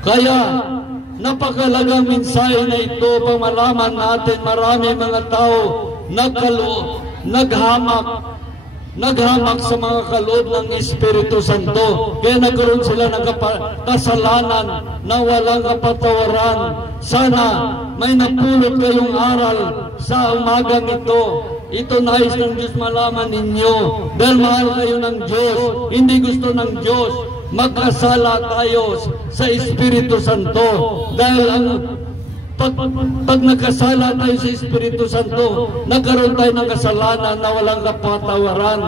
Kaya, napakalagang mensahe na ito pang malaman natin. Marami mga tao naghamak sa mga kaloob ng Espiritu Santo. Kaya nagkaroon sila ng kasalanan na walang kapatawaran. Sana may napulot kayong aral sa umagang ito. Ito nais ng Diyos malaman ninyo. Dahil mahal kayo ng Diyos, hindi gusto ng Diyos magkasala tayo sa Espiritu Santo. Dahil pag nagkasala tayo sa Espiritu Santo, nagkaroon tayo ng kasalanan na walang kapatawaran.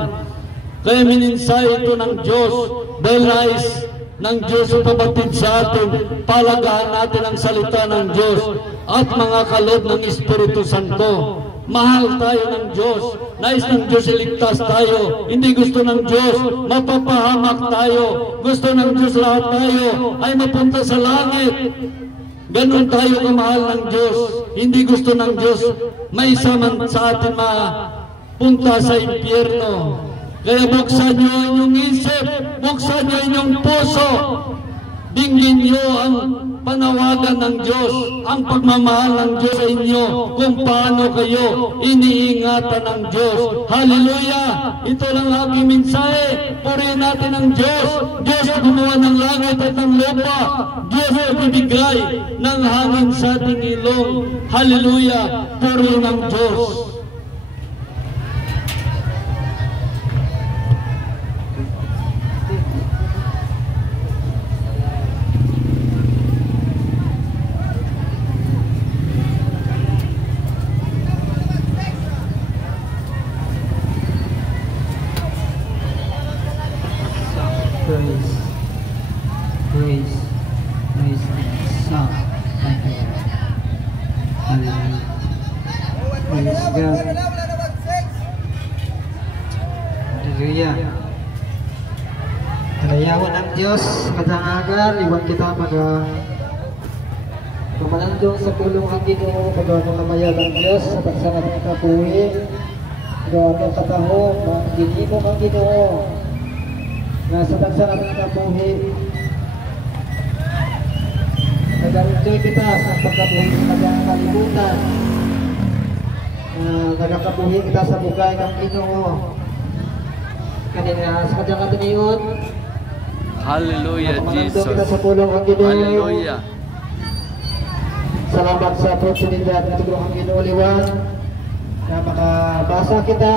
Kaya mininsay ito ng Diyos dahil nais ng Diyos pabatid sa atin, palagahan natin ang salita ng Diyos at mga kaloob ng Espiritu Santo. Mahal tayo ng Diyos. Nais ng Diyos iligtas tayo. Hindi gusto ng Diyos mapapahamak tayo. Gusto ng Diyos lahat tayo ay mapunta sa langit. Ganon tayo kamahal ng Diyos. Hindi gusto ng Diyos may isa man sa atin mapunta sa impyerno. Kaya buksan nyo ang inyong isip, buksan nyo ang inyong puso. Dinggin nyo ang panawagan ng Diyos, ang pagmamahal ng Diyos sa inyo, kung paano kayo iniingatan ng Diyos. Hallelujah! Ito lang aking mensahe. Purihin natin ang Diyos. Diyos gumawa ng langit at ng lupa. Diyos nagbibigay ng hangin sa ating ilong. Hallelujah! Purihin ang Diyos. Praise song. Thank you. Hallelujah. Praise God. Hallelujah. Kalayawan ang Diyos, katangagan, iwan kita pamanandong sa pulong ang Ginoo, pagawang namayag ang Diyos, sa pagsangat ng kapuhi, pagawang ng katahong, ginimok ang Ginoo, nasa pagsangat ng kapuhi, nag-enjoy kita sa pagkabuhi sa kalibutan, nagakabuhi kita sa bugay ng Ginoo. Kanina sa kadyang katiniyon, Hallelujah, Jesus. Kita sa pulong ang Ginoo. Hallelujah. Salamat sa oportunidad na tulong ang Ginoo liwan na makabasa kita,